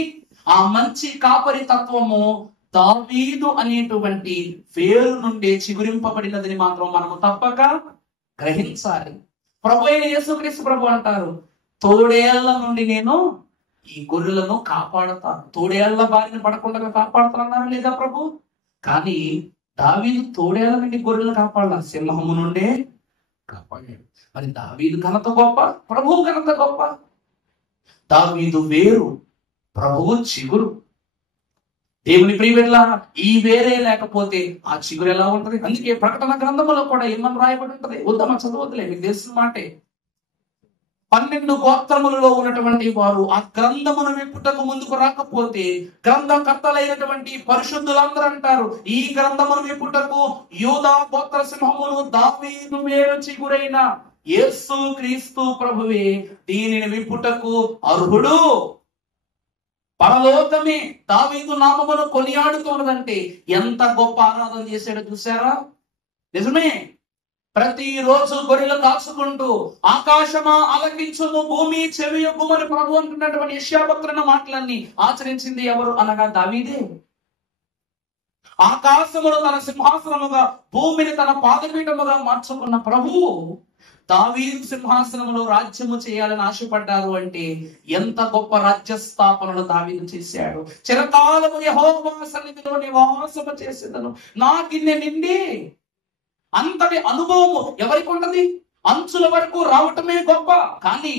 ఆ మంచి కాపరి తత్వము దావీదు అనేటువంటి వేరు నుండి చిగురింపబడినదని మాత్రం మనము తప్పక గ్రహించాలి. ప్రభు అయిన యేసుక్రీస్తు ప్రభు అంటారు, తోడేళ్ల నుండి నేను ఈ గొర్రెలను కాపాడుతాను. తోడేళ్ల బారిన పడకుండా కాపాడుతానన్నారు లేదా ప్రభు? కానీ దావీదు తోడేళ్ల నుండి గొర్రెలను కాపాడాలి, సింహము నుండే కాపాడాడు. మరి దావీదు ఘనత గొప్ప, ప్రభువు ఘనత గొప్ప. దావీదు వేరు, ప్రభువు చిగురు. దేవుని ప్రియబిడ్డలారా, ఈ వేరే లేకపోతే ఆ చిగురు ఎలా ఉంటది? అందుకే ప్రకటన గ్రంథములో కూడా ఏమని రాయబడి ఉంటది? ఉత్తమ చదవద్దులే, మీకు తెలిసిన మాటే. 12 గోత్రములలో ఉన్నటువంటి వారు ఆ గ్రంథమును విప్పుటకు ముందుకు రాకపోతే గ్రంథకర్తలైనటువంటి పరిశుద్ధులందరూ అంటారు, ఈ గ్రంథమును విప్పుటకు యూదా గోత్ర సింహమును దావీదు వేరు చిగురైన యేసు క్రీస్తు ప్రభువే దీనిని విప్పుటకు అర్హుడు. పరలోకమే దావీదు నామమును కొనియాడుతున్నదంటే ఎంత గొప్ప ఆరాధన చేశాడో చూసారా? నిజమే, ప్రతిరోజు గొర్రెలు కాచుకుంటూ ఆకాశమా ఆలకించుము, భూమి చెవియొగ్గుమని ప్రభు అంటున్నటువంటి యెషయా భక్తున్న మాటలన్నీ ఆచరించింది ఎవరు అనగా దావీదే. ఆకాశమును తన సింహాసనముగా, భూమిని తన పాదపీఠముగా మార్చుకున్న ప్రభువు దావీదు సింహాసనములో రాజ్యము చేయాలని ఆశపడ్డారు అంటే ఎంత గొప్ప రాజ్య స్థాపనను దావీదు చేశాడు. చిరకాలము యెహోవా సన్నిధిలో నివాసము చేసేదను, నా గిన్నె నిండి. అంతటి అనుభవము ఎవరికి ఉన్నది? అంచుల వరకు రావటమే గొప్ప, కానీ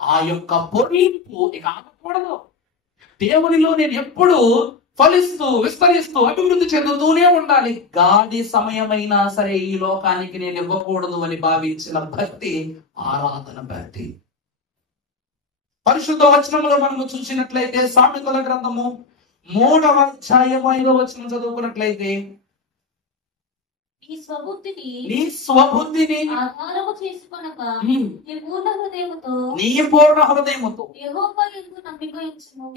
ఆ యొక్క పొర్లింపు ఇక ఆగకూడదు. దేవునిలో నేను ఎప్పుడు ఫలిస్తూ విస్తరిస్తూ అభివృద్ధి చెందుతూనే ఉండాలి. గాడి సమయమైనా సరే ఈ లోకానికి నేను ఇవ్వకూడదు అని భావించిన భక్తి ఆరాధన భక్తి. పరిశుద్ధ వచనంలో మనము చూసినట్లయితే సామెతల గ్రంథము 3వ అధ్యాయం 5వ వచనం చదువుకున్నట్లయితే, నీ స్వబుద్ధిని ఆధారము చేసుకొనక నీ పూర్ణ హృదయముతో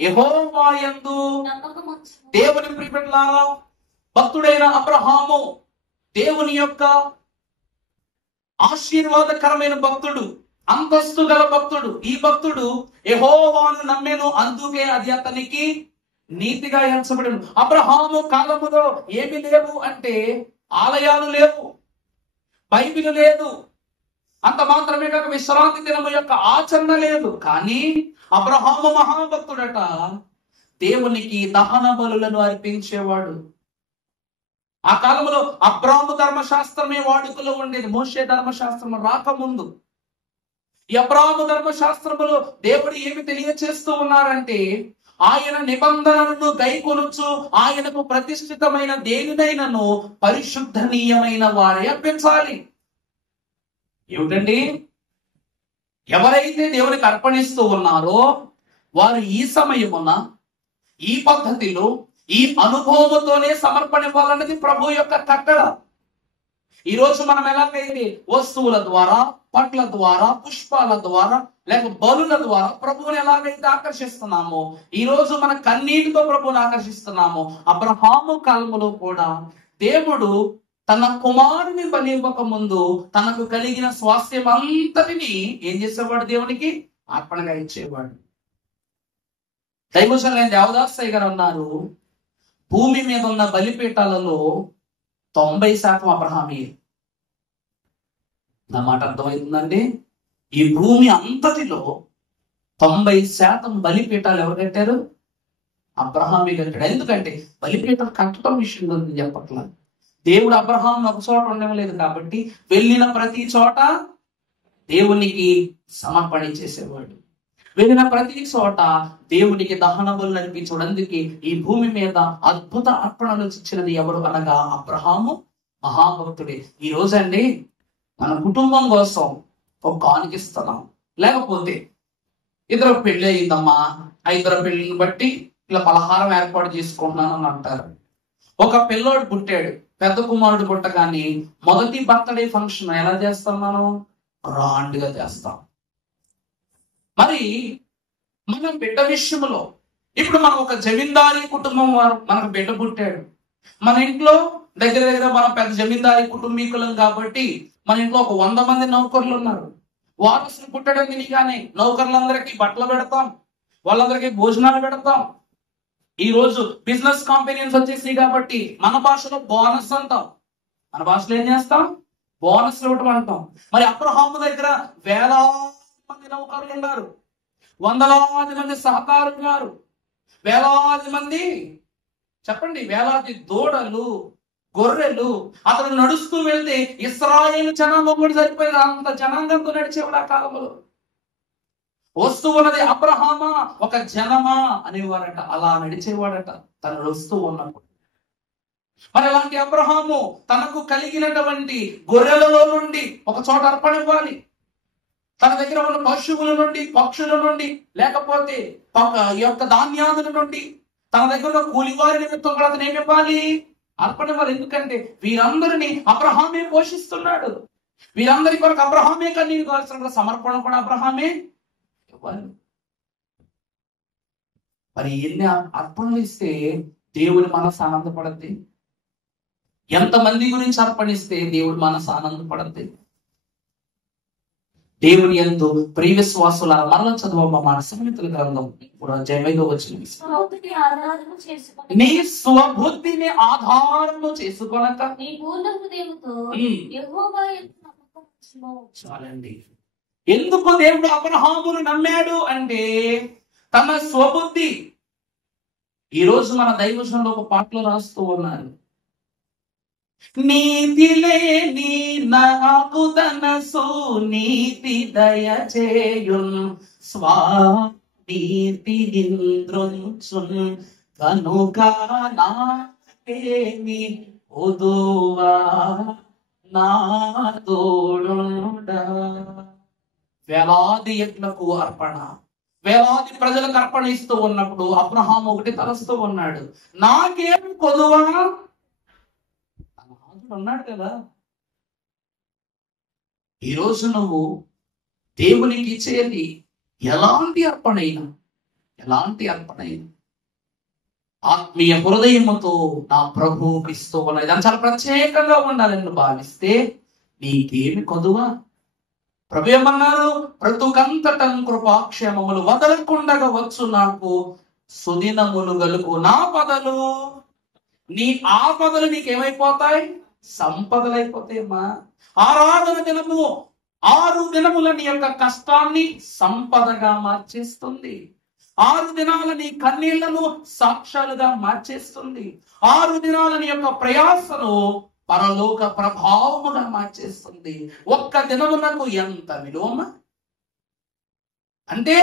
యెహోవా యందు నమ్మకముంచుము. దేవుని ప్రియబిడ్డలారా, భక్తుడైన అబ్రహాము దేవుని యొక్క ఆశీర్వాదకరమైన భక్తుడు, అంతస్తు గల భక్తుడు. ఈ భక్తుడు యెహోవాను నమ్మెను, అందుకే అది అతనికి నీతిగా ఎంచబడెను. అబ్రహాము కాలములో ఏమి లేవు అంటే ఆలయాలు లేవు, బైబిల్ లేదు, అంత మాత్రమే కాక విశ్రాంతి దినము యొక్క ఆచరణ లేదు. కానీ అబ్రహాము మహాభక్తుడట, దేవునికి దహన బలులను అర్పించేవాడు. ఆ కాలంలో అబ్రాము ధర్మశాస్త్రమే వాడుకలో ఉండేది, మోషే ధర్మశాస్త్రం రాకముందు. ఈ అబ్రాము ధర్మశాస్త్రములో దేవుడు ఏమి తెలియచేస్తూ ఉన్నారంటే, ఆయన నిబంధనలను గైకొనుచు ఆయనకు ప్రతిష్ఠితమైన దేనినైనను పరిశుద్ధనీయమైన వారే అర్పించాలి. ఏమిటండి? ఎవరైతే దేవునికి అర్పణిస్తూ ఉన్నారో వారు ఈ సమయమున ఈ పద్ధతిలో ఈ అనుభవంతోనే సమర్పణ ఇవ్వాలన్నది ప్రభు యొక్క కట్టడ. ఈ రోజు మనం ఎలాగైతే వస్తువుల ద్వారా, పట్ల ద్వారా, పుష్పాల ద్వారా లేక బలుల ద్వారా ప్రభువుని ఎలాగైతే ఆకర్షిస్తున్నామో, ఈ రోజు మన కన్నీటితో ప్రభువుని ఆకర్షిస్తున్నామో, అబ్రహాము కాలములో కూడా దేవుడు తన కుమారుని బలివ్వక ముందు తనకు కలిగిన స్వాస్థ్యం అంతటిని ఏం చేసేవాడు? దేవునికి అర్పణగా ఇచ్చేవాడు. దైవజనులైన దేవదాసయ్య గారు అన్నారు, భూమి మీద ఉన్న బలిపీఠాలలో 90% అబ్రహామే. నా మాట అర్థమవుతుందండి? ఈ భూమి అంతటిలో 90% బలిపీఠాలు ఎవరు కట్టారు? అబ్రహామే కట్టాడు. ఎందుకంటే బలిపీఠం కట్టడం విషయంలో చెప్పట్లేదు. దేవుడు అబ్రహాం ఒక చోట ఉండలేదు కాబట్టి వెళ్ళిన ప్రతి చోట దేవునికి సమర్పణ చేసేవాడు. వెళ్ళిన ప్రతి చోట దేవునికి దహన బలులు అర్పించడం. అందుకే ఈ భూమి మీద అద్భుత అర్పణలు ఇచ్చినది ఎవరు అనగా అబ్రహాము మహాభక్తుడే. ఈ రోజండి మన కుటుంబం కోసం ఒక కానుకిస్తున్నాం, లేకపోతే ఇద్దరు పెళ్లి అయిందమ్మా, ఆ ఇద్దరు పెళ్లిని బట్టి ఇలా పలహారం ఏర్పాటు చేసుకుంటున్నాను అని అంటారు. ఒక పిల్లోడు పుట్టాడు, పెద్ద కుమారుడు పుట్టగానే మొదటి బర్త్డే ఫంక్షన్ ఎలా చేస్తాం? మనం గ్రాండ్ గా చేస్తాం. మరి మన బిడ్డ విషయంలో ఇప్పుడు మనం ఒక జమీందారీ కుటుంబం వారు, మనకు బిడ్డ పుట్టాడు. మన ఇంట్లో దగ్గర మనం పెద్ద జమీందారీ కుటుంబీకులం కాబట్టి మన ఇంట్లో ఒక 100 మంది నౌకర్లు ఉన్నారు. వారసులు పుట్టడం కానీ నౌకర్లందరికీ బట్టలు పెడతాం, వాళ్ళందరికీ భోజనాలు పెడతాం. ఈ రోజు బిజినెస్ కంపెనీస్ వచ్చేసి కాబట్టి మన భాషలో బోనస్ అంటాం. మన భాషలో ఏం చేస్తాం? బోనస్ ఇవ్వటం అంటాం. మరి అబ్రహాము దగ్గర వేలాది మంది నౌకర్లు ఉన్నారు, వందలాది మంది సహకారులు ఉన్నారు, వేలాది మంది, చెప్పండి, వేలాది దూడలు, గొర్రెలు. అతను నడుస్తూ వెళ్తే ఇశ్రాయేలు జనాంగం కూడా సరిపోయింది, అంత జనాంగంతో నడిచేవాడు ఆ కాలంలో. వస్తూ ఉన్నది అబ్రహామా ఒక జనమా అనేవారట, అలా నడిచేవాడట తను వస్తూ ఉన్నప్పుడు. మరి అలాంటి అబ్రహాము తనకు కలిగినటువంటి గొర్రెలలో నుండి ఒక చోట అర్పణ ఇవ్వాలి, తన దగ్గర ఉన్న పశువుల నుండి, పక్షుల నుండి, లేకపోతే ఈ యొక్క ధాన్యాదుల నుండి, తన దగ్గర ఉన్న కూలివారి నిమిత్తం కూడా అతను ఏమి ఇవ్వాలి? అర్పణ ఇవ్వాలి. ఎందుకంటే వీరందరినీ అబ్రహామే పోషిస్తున్నాడు, వీరందరి కొరకు అబ్రహామే కన్నీరు కాల్సిన సమర్పణ కూడా అబ్రహామే ఇవ్వాలి. మరి ఎన్ని అర్పణలు ఇస్తే దేవుని మనసు ఆనందపడద్ది? ఎంతమంది గురించి అర్పణిస్తే దేవుడు మనసు ఆనందపడద్దు. దేవుని యందు ప్రియ విశ్వాసుల మరల చదువు మన సామెతల గ్రంథం 5వ వచనం. నీ స్వబుద్ధిని ఆధారము చేసుకొనక నీ పూర్ణ హృదయముతో యెహోవా యందు నమ్మకం ఉంచుము. చాలండి. ఎందుకు దేవుడు అబ్రహామును నమ్మాడు అంటే తన స్వబుద్ధి. ఈ రోజు మన దైవజనులు ఒక పాటలో రాస్తూ ఉన్నారు, నీతి లేని నాకు తనసు నీతి దయచేయున్ స్వానీతి ఇంద్రుంచున్ కనుక నాకేమి ఉదువా నా తోడుండా. వేలాది యజ్ఞకు అర్పణ, వేలాది ప్రజలకు అర్పణ ఇస్తూ ఉన్నప్పుడు అబ్రహాము ఒకటి తలస్తూ ఉన్నాడు, నాకేమి కొదువా అన్నాడు కదా. ఈరోజు నువ్వు దేవునికి ఇచ్చేది ఎలాంటి అర్పణైనా ఆత్మీయ హృదయముతో నా ప్రభువుకి ఇస్తూ ఉన్నది, దాన్ని చాలా ప్రత్యేకంగా ఉండాలని భావిస్తే నీకేమి కొదువా. ప్రభు ఏమన్నారు, బ్రతుకంతటం కృపాక్షేమములు వదలకుండగా వచ్చు నాకు సుదినములు గలుపు నా పదలు. నీ ఆపదలు నీకేమైపోతాయి, సంపదలైపోతాయమ్మా. ఆరాధన దినము 6 దినముల నీ యొక్క కష్టాన్ని సంపదగా మార్చేస్తుంది. 6 దినాల నీ కన్నీళ్లను సాక్ష్యాలుగా మార్చేస్తుంది. 6 దినాల నీ యొక్క ప్రయాసను పరలోక ప్రభావముగా మార్చేస్తుంది. ఒక్క దినమునకు ఎంత విలువ. అంటే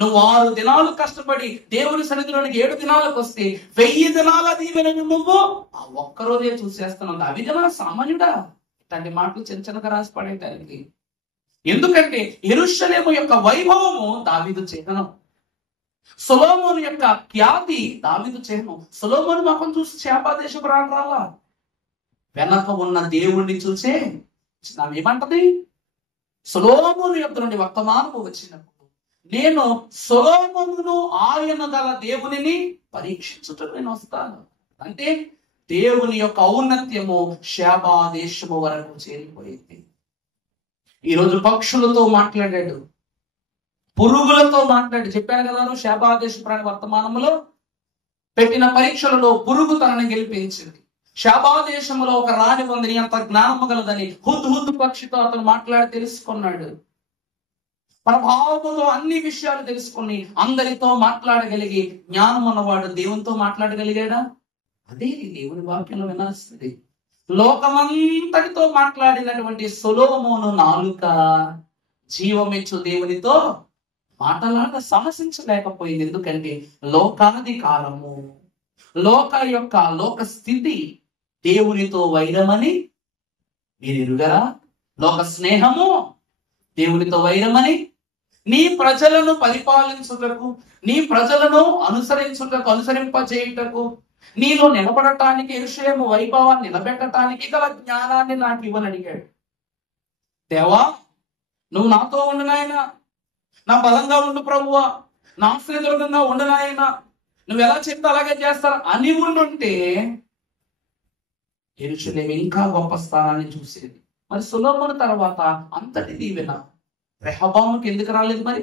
నువ్వు 6 దినాలు కష్టపడి దేవుని సన్నిధిలోనికి 7 దినాలకు వస్తే 1000 దినాల దీవెనను నువ్వు ఆ ఒక్కరోజే చూసేస్తున్నావు. అవి దినాల సామాన్యుడా ఇట్లాంటి మాటలు చిన్నగా రాసి పడేటానికి. ఎందుకంటే యెరూషలేము యొక్క వైభవము దావీదు చిహ్నం, సొలొమోను యొక్క ఖ్యాతి దావీదు చిహ్నం. సొలొమోను ముఖం చూసి శాపాదేశపు రాలా, వెనక ఉన్న దేవుణ్ణి చూసే ఏమంటది, సొలొమోను యొక్క నుండి వర్తమానము వచ్చినప్పుడు నేను సొలొమోనును ఆయన గల దేవునిని పరీక్షించుటకు నేను వస్తాను. అంటే దేవుని యొక్క ఔన్నత్యము శాపాదేశము వరకు చేరిపోయింది. ఈరోజు పక్షులతో మాట్లాడాడు, పురుగులతో మాట్లాడి చెప్పాను కదా, శాపాదేశ ప్రాణి వర్తమానములో పెట్టిన పరీక్షలలో పురుగు తనని గెలిపించింది. శాపాదేశంలో ఒక రాణి ఉంది, అంత జ్ఞానము గలదని హుద్హుద్ పక్షితో అతను మాట్లాడి తెలుసుకున్నాడు. ప్రభావముతో అన్ని విషయాలు తెలుసుకుని అందరితో మాట్లాడగలిగి జ్ఞానం ఉన్నవాడు దేవునితో మాట్లాడగలిగాడా? అదే దేవుని వాక్యంలో వినాల్సింది. లోకమంతటితో మాట్లాడినటువంటి సొలొమోను నాలుక జీవమిచ్చు దేవునితో మాటలాగా సాహసించలేకపోయింది. ఎందుకంటే లోకాధికారము, లోక స్థితి దేవునితో వైరమని మీరు ఎరుగరా? లోక స్నేహము దేవునితో వైరమని, నీ ప్రజలను పరిపాలించుటకు, నీ ప్రజలను అనుసరింపజేయుటకు, నీలో నిలబడటానికి, యెరూషలేము వైభవాన్ని నిలబెట్టడానికి గల జ్ఞానాన్ని నాకు ఇవ్వని అడిగాడు. దేవా, నువ్వు నాతో ఉండు నాయన, నా బలంగా ఉండు ప్రభువా, నా శ్రీదుర్గంగా ఉండు నాయన, నువ్వు ఎలా చెప్తే అలాగే చేస్తారు అని ఉండుంటే యెరూషలేము ఇంకా గొప్ప స్థానాన్ని చూసేది. మరి సొలొమోను తర్వాత అంతటి దీవెన రెహబాముకి ఎందుకు రాలేదు? మరి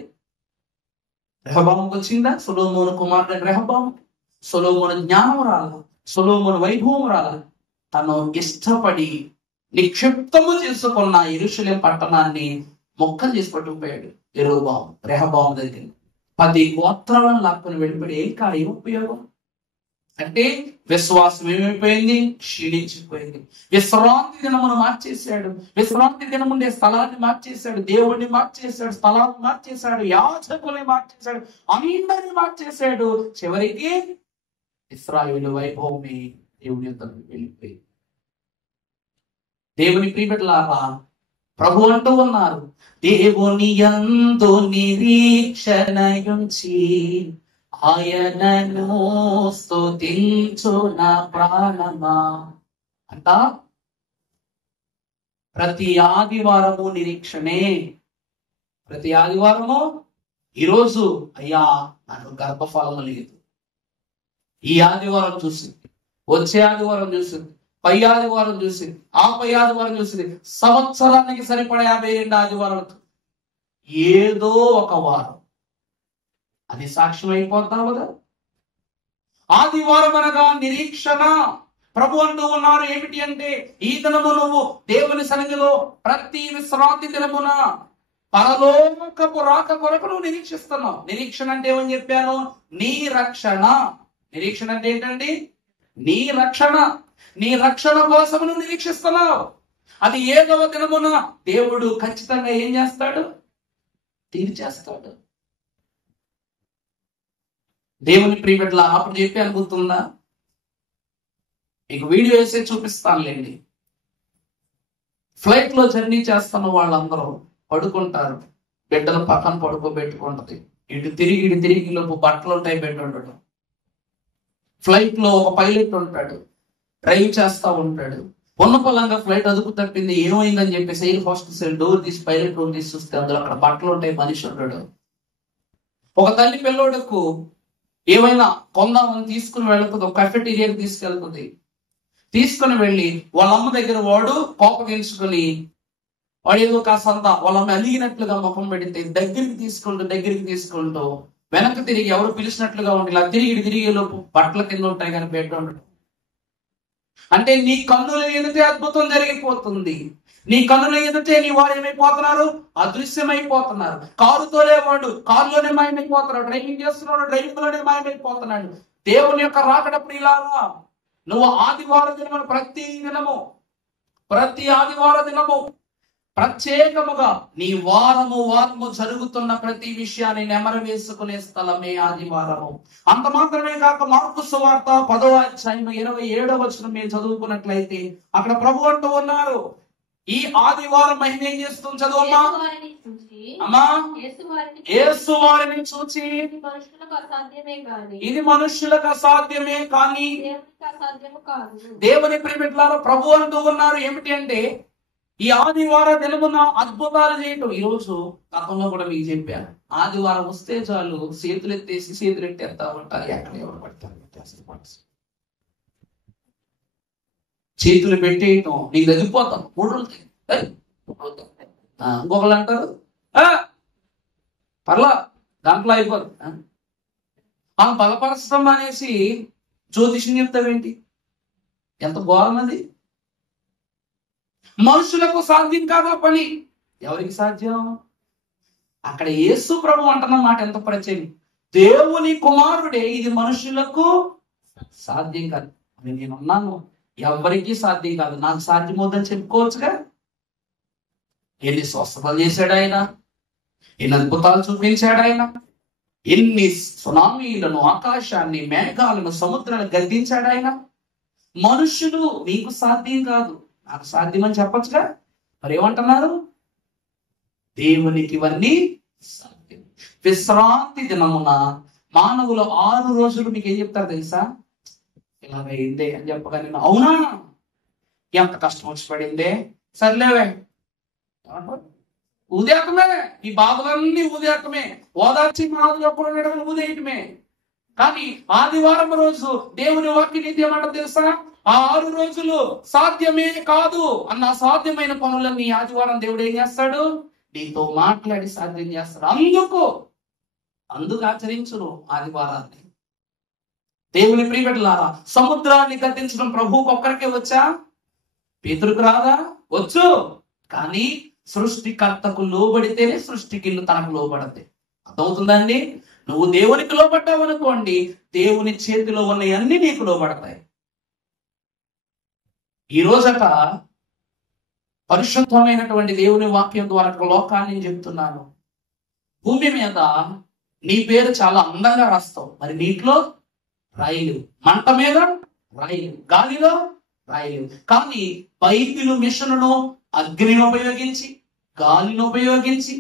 రెహబాముకి వచ్చిందా? సొలొమోను కుమారుడు రెహబాము. సొలొమోను జ్ఞానం రాల, సొలొమోను వైభవం రాల. తను ఇష్టపడి నిక్షిప్తము చేసుకున్న యెరూషలేము పట్టణాన్ని మొక్కలు చేసి పట్టుకుపోయాడు రెహబాము దగ్గర. 10 గోత్రాలను లాక్కుని వెళ్ళిపోయి ఏం ఉపయోగం అంటే విశ్వాసం ఏమైపోయింది? క్షీణించిపోయింది. విశ్రాంతి దినమును మార్చేశాడు, విశ్రాంతి దినం ఉండే స్థలాన్ని మార్చేశాడు, దేవుణ్ణి మార్చేశాడు, స్థలాన్ని మార్చేశాడు, యాజకుల్ని మార్చేశాడు, అందరిని మార్చేశాడు. చివరికి ఇశ్రాయేలు వైభవమే దేవుని యొద్దకు వెళ్ళిపోయింది. దేవుని ప్రియబిడ్డలారా, ప్రభు అంటూ ఉన్నారు, దేవుని యందు నిరీక్షణయుంచి ఆయనను స్తుతించు నా ప్రాణమా అంట. ప్రతి ఆదివారము నిరీక్షణే, ప్రతి ఆదివారము. ఈరోజు అయ్యా నాకు గర్భఫలము లేదు, ఈ ఆదివారం చూసింది, వచ్చే ఆదివారం చూసింది, పై ఆదివారం చూసింది, ఆ పై ఆదివారం చూసింది. సంవత్సరానికి సరిపడా 52 ఆదివారాలతో ఏదో ఒక వారం అది సాక్ష్యం అయిపోతావు కదా. ఆదివారం అనగా నిరీక్షణ. ప్రభు అంటూ ఉన్నారు ఏమిటి అంటే, ఈ దినము నువ్వు దేవుని సన్నిధిలో ప్రతి విశ్రాంతి దినమున పరలోకపు రాక కొరకు నువ్వు నిరీక్షిస్తున్నావు. నిరీక్షణ అంటే ఏమని చెప్పాను? నీ రక్షణ. నిరీక్షణ అంటే ఏంటండి? నీ రక్షణ. నీ రక్షణ కోసం నువ్వు నిరీక్షిస్తున్నావు. అది ఏదవ దినమున దేవుడు ఖచ్చితంగా ఏం చేస్తాడు? తీర్చేస్తాడు. దేవుని ప్రియబిడ్డలా, అప్పుడు చెప్పి అనుకుంటుందా? మీకు వీడియో వేసే చూపిస్తానులేండి. ఫ్లైట్ లో జర్నీ చేస్తున్న వాళ్ళందరూ పడుకుంటారు, బిడ్డలు పక్కన పడుకోబెట్టుకుంటది. ఇటు తిరిగి లోపు బట్టలు ఉంటాయి, బెడ్ ఉండడం. ఫ్లైట్ లో ఒక పైలట్ ఉంటాడు, డ్రైవ్ చేస్తా ఉంటాడు. ఉన్న పొలంగా ఫ్లైట్ అదుపు తప్పింది, ఏమైందని చెప్పేసి ఎయిర్ హోస్టెస్ డోర్ తీసి పైలట్ డోర్ తీసి చూస్తే అందులో అక్కడ బట్టలు ఉంటాయి, మనిషి ఉంటాడు. ఒక తల్లి పిల్లోడకు ఏమైనా కొందామని తీసుకుని వెళ్తుంది, ఒక కఫెటీరియాకి తీసుకెళ్తుంది. తీసుకుని వెళ్ళి వాళ్ళ అమ్మ దగ్గర వాడు కోపగించుకుని వాడు ఏదో కాసంత వాళ్ళ అమ్మ అలిగినట్లుగా ముఖం పెడితే దగ్గరికి తీసుకుంటూ వెనక్కి తిరిగి ఎవరు పిలిచినట్లుగా ఉండి ఇలా తిరిగి లోపు బట్టల కింద ఉంటాయి కానీ బెడ్ ఉండడు. అంటే నీ కన్నుల ఎదుటే అద్భుతం జరిగిపోతుంది. నీ కన్నుల ఎదుటే నీ వారు ఏమైపోతున్నారు? అదృశ్యమైపోతున్నారు. కారు తోలేవాడు కారులోనే మాయమైపోతున్నాడు, డ్రైవింగ్ చేస్తున్నాడు డ్రైవింగ్ లోనే మాయమైపోతున్నాడు. దేవుని యొక్క రాకడప్పుడు ఇలాగా నువ్వు ఆదివార దినము ప్రతి ఆదివార దినము ప్రత్యేకముగా నీ వారము జరుగుతున్న ప్రతి విషయాన్ని నెమరు వేసుకునే స్థలమే ఆదివారము. అంత మాత్రమే కాక మార్కు సువార్త 10వ అధ్యాయం 27వ వచనం మీరు చదువుకున్నట్లయితే అక్కడ ప్రభు అంటూ ఉన్నారు, ఈ ఆదివారం మహిమ ఏం చేస్తుంది? చదువమ్మా. అమ్మా, యేసు వారిని చూచి ఇది మనుష్యులకు అసాధ్యమే కానీ దేవుని ప్రియబిడ్డలారా, ప్రభు అంటూ ఉన్నారు ఏమిటి అంటే, ఈ ఆదివార దినమున అద్భుతాలు చేయటం. ఈ రోజు గతంలో కూడా మీకు చెప్పాను, ఆదివారం వస్తే చాలు చేతులు ఎత్తేస్తా ఉంటారు, ఎక్కడ ఎవరు పడతారు చేతులు పెట్టేయటం, నీకు తగ్గిపోతాం 3 రోజులు. ఇంకొకళ్ళు అంటారు పర్లా దాంట్లో అయిపోదు, బలపరచడం అనేసి జ్యోతిషం చెప్తావేంటి? ఎంత ఘోరం అది. మనుషులకు సాధ్యం కాదా పని? ఎవరికి సాధ్యం? అక్కడ యేసు ప్రభు అంటున్న మాట ఎంత పరిచయం, దేవుని కుమారుడే ఇది మనుషులకు సాధ్యం కాదు అని నేనున్నాను. ఎవరికి సాధ్యం కాదు, నాకు సాధ్యమవుతుందని చెప్పుకోవచ్చుగా. ఎన్ని స్వస్థతలు చేశాడు ఆయన, ఎన్ని అద్భుతాలు చూపించాడు ఆయన, ఎన్ని సునామీలను, ఆకాశాన్ని, మేఘాలను, సముద్రాన్ని గద్దించాడు ఆయన. మనుషులు నీకు సాధ్యం కాదు, నాకు సాధ్యమని చెప్పచ్చుగా. మరి ఏమంటున్నారు? దేవునికి ఇవన్నీ సాధ్యం. విశ్రాంతి దినమున మానవులు 6 రోజులు మీకు ఏం చెప్తారు తెలుసా? ఇలాగైందే అని చెప్పగానే అవునా ఎంత కష్టం వచ్చి పడిందే, సర్లేవే ఉదయకమే, ఈ బాధలన్నీ ఉదయకమే, ఓదార్చి మాది ఎప్పుడు ఉదయటమే. కానీ ఆదివారం రోజు దేవుని వాక్యం నీతి ఏమంటారు తెలుసా? ఆ 6 రోజులు సాధ్యమే కాదు అన్న అసాధ్యమైన పనులన్నీ ఆదివారం దేవుడు ఏం చేస్తాడు? నీతో మాట్లాడి సాధ్యం చేస్తాడు. అందుకు ఆచరించును ఆదివారాన్ని. దేవుని ప్రియబిడ్డలారా, సముద్రాన్ని గద్దించడం ప్రభువుకు ఒక్కరికే వచ్చా? పేతురుకు రాదా? వచ్చు. కానీ సృష్టికర్తకు లోబడితేనే సృష్టికిల్లు తనకు లోబడతాయి. అర్థమవుతుందండి? నువ్వు దేవునికి లోబడ్డావు అనుకోండి, దేవుని చేతిలో ఉన్నవన్నీ నీకు లోబడతాయి. ఈ రోజట పరిశుద్ధమైనటువంటి దేవుని వాక్యం ద్వారా లోకాన్ని చెప్తున్నాను. భూమి మీద నీ పేరు చాలా అందంగా రాస్తావు, మరి నీటిలో రాయలేవు, మంట మీద రాయలేవు, గాలిలో రాయలేవు. కానీ పైపులు మిషన్ను అగ్నిని ఉపయోగించి, గాలిని ఉపయోగించి,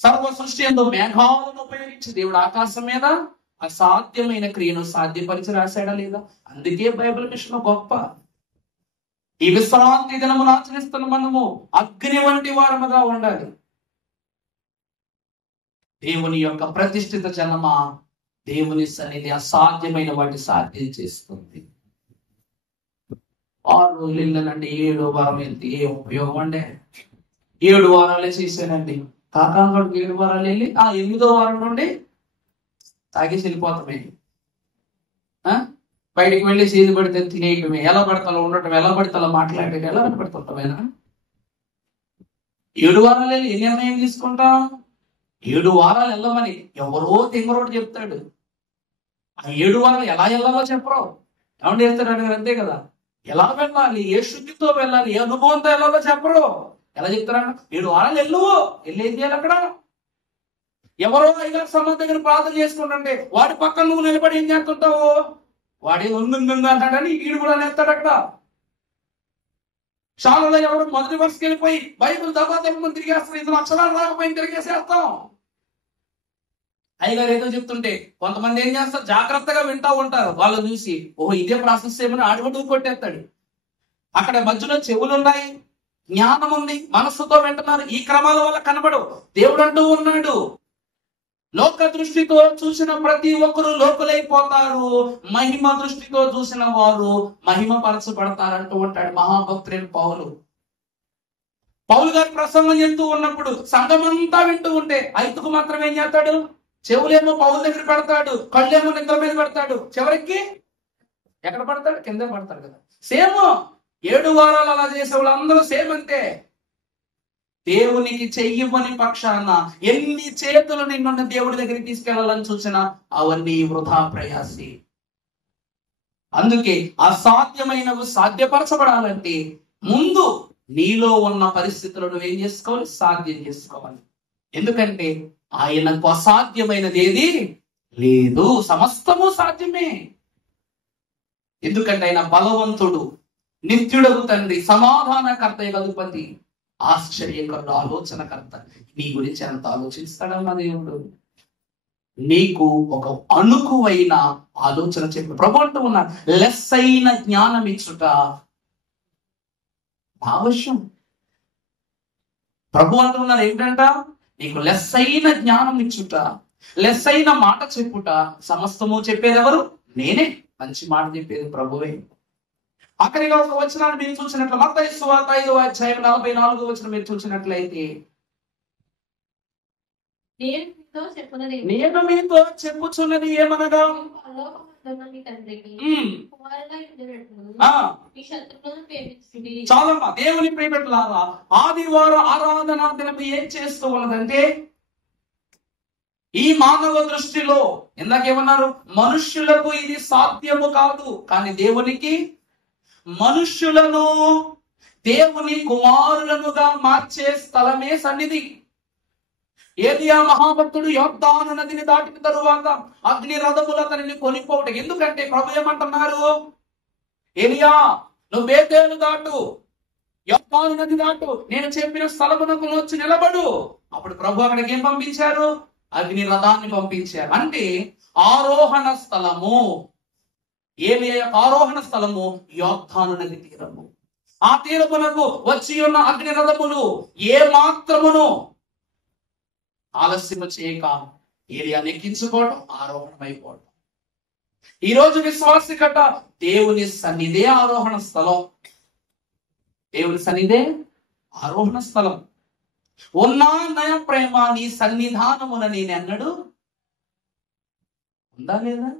సర్వ సృష్టి ఎందు మేఘాలను ఉపయోగించి దేవుడు ఆకాశం మీద అసాధ్యమైన క్రియను సాధ్యపరిచి రాశాడా లేదా? అందుకే బైబిల్ మిషన్ గొప్ప. ఈ విశ్రాంతి దినమును ఆచరిస్తున్న మనము అగ్ని వంటి వారముగా ఉండాలి. దేవుని యొక్క ప్రతిష్ఠిత జనమా, దేవుని సన్నిధి అసాధ్యమైన వాటి సాధ్యం చేస్తుంది. 6 రోజులు వెళ్ళానండి, 7వ వారం వెళ్తే ఏ ఉపయోగం అండి? 7 వారాలే చేశానండి. కాకాంగడికి 7 వారాలు వెళ్ళి 8వ వారం నుండి తాగేసి వెళ్ళిపోతామే. బయటికి వెళ్ళి చేతి పడితే తినేయటమే, ఎలా పడతాలో ఉండటం, ఎలా పడతాలో మాట్లాడటం, ఎలా పడుతుంటామేనా? 7 వారాలు వెళ్ళి ఏ నిర్ణయం తీసుకుంటాం? 7 వారాలు వెళ్ళమని ఎవరో తింగరోడు చెప్తాడు. ఆ 7 వారాలు ఎలా వెళ్ళాలో చెప్పరు. ఏమంటే చెప్తాడు అడిగారు, అంతే కదా. ఎలా వెళ్ళాలి, ఏ శుద్ధితో వెళ్ళాలి, ఏ అనుభవంతో వెళ్ళాలో చెప్పరు. ఎలా చెప్తారా? 7 వారాలు వెళ్ళి ఏం చేయాలి అక్కడ? ఎవరో 5 సమాధి దగ్గర ప్రార్థన చేసుకుంటుంటే వాడి పక్కన నువ్వు నిలబడి ఏం చేస్తుంటావు? వాడే ఉందంగా అంటాడని ఈడు కూడా నేస్తాడు అక్కడ. చాలా ఎవరు మొదటి వరుసకి వెళ్ళిపోయి బైబిల్ దబాదమ్మని తిరిగేస్తాం, ఇందులో అక్షరాలు రాకపోయి తిరిగేసేస్తాం. అయ్యగారు ఏదో చెప్తుంటే కొంతమంది ఏం చేస్తారు, జాగ్రత్తగా వింటా ఉంటారు. వాళ్ళు చూసి ఓహో ఇదే ప్రాసెస్ ఏమని ఆడుకుంటూ కొట్టేస్తాడు. అక్కడ మధ్యలో చెవులు ఉన్నాయి, జ్ఞానం ఉంది, మనస్సుతో వింటున్నారు. ఈ క్రమాల వల్ల కనబడు. దేవుడు అంటూ ఉన్నాడు, లోక దృష్టితో చూసిన ప్రతి ఒక్కరు లోకులైపోతారు, మహిమ దృష్టితో చూసిన వారు మహిమ పరచబడతారంటూ ఉంటాడు మహాభక్తుడైన పౌలు. పౌలు గారు ప్రసంగం చెప్తూ ఉన్నప్పుడు సంఘమంతా వింటూ ఉంటే ఐదుకు మాత్రం ఏం చేస్తాడు? చెవులేమో పౌలు దగ్గర పెడతాడు, కళ్ళేమో నిద్ర మీద పెడతాడు. చివరికి ఎక్కడ పడతాడు? కింద పడతాడు కదా. సేమ్ 7 వారాలు అలా చేసే వాళ్ళు అందరూ సేమ్ అంతే. దేవునికి చెయ్యమని పక్షాన ఎన్ని చేతులు నిన్నున్న దేవుడి దగ్గరికి తీసుకెళ్లాలని చూసినా అవన్నీ వృధా ప్రయాసి. అందుకే అసాధ్యమైనవి సాధ్యపరచబడాలంటే ముందు నీలో ఉన్న పరిస్థితులను నువ్వేం చేసుకోవాలి? సాధ్యం చేసుకోవాలి. ఎందుకంటే ఆయనకు అసాధ్యమైనది ఏది లేదు, సమస్తము సాధ్యమే. ఎందుకంటే ఆయన బలవంతుడు, నిత్యుడగు తండ్రి, సమాధానకర్త, అధిపతి, ఆశ్చర్యకరుడు, ఆలోచనకర్త. నీ గురించి ఎంత ఆలోచిస్తాడమ్మా దేవుడు? నీకు ఒక అణుకువైన ఆలోచన చెప్పు. ప్రభు అంటూ ఉన్నారు, లెస్ అయిన జ్ఞానం ఇచ్చుట అవశ్యం. ప్రభు అంటూ ఉన్నారు ఏంటంట? నీకు లెస్ అయిన జ్ఞానం ఇచ్చుట, లెస్ అయిన మాట చెప్పుట. సమస్తము చెప్పేది ఎవరు? నేనే. మంచి మాట చెప్పేది ప్రభువే. అక్కడిగా ఒక వచనాన్ని మీరు చూసినట్లు మత్తయి సువార్త 5వ అధ్యాయం 44వ వచనం మీరు చూసినట్లయితే, నేను మీతో చెప్పుచున్నది ఏమనగా, చాలమ్మా దేవుని ప్రియబిడ్డలారా, ఆదివారం ఆరాధన దినం ఏం చేస్తూ ఉన్నదంటే, ఈ మానవ దృష్టిలో ఇందాకేమన్నారు? మనుష్యులకు ఇది సాధ్యము కాదు, కానీ దేవునికి మనుష్యులను దేవుని కుమారులనుగా మార్చే స్థలమే సన్నిధి. ఏలియా మహాభక్తుడు యొర్దాను నదిని దాటిన తరువాత అగ్ని రథములు అతనిని కొనిపోవటం. ఎందుకంటే ప్రభు ఏమంటున్నారు? ఏలియా నువ్వు బేతేలు దాటు, యొర్దాను నది దాటు, నేను చెప్పిన స్థలమునకు వచ్చి నిలబడు. అప్పుడు ప్రభు అక్కడికి ఏం పంపించారు? అగ్ని రథాన్ని పంపించారు. అంటే ఆరోహణ స్థలము, ఏలియా యొక్క ఆరోహణ స్థలము యొర్దాను నది తీరము. ఆ తీరమునకు వచ్చి ఉన్న అగ్ని రథములు ఏ మాత్రమును ఆలస్యము చేయక ఏలియాని ఎక్కించుకోవడం, ఆరోహణమైపోవడం. ఈ రోజు విశ్వాసికట దేవుని సన్నిధే ఆరోహణ స్థలం. దేవుని సన్నిధే ఆరోహణ స్థలం. ఉన్నా నయ ప్రేమ నీ సన్నిధానమున నేనెన్నడు ఉందా లేదా?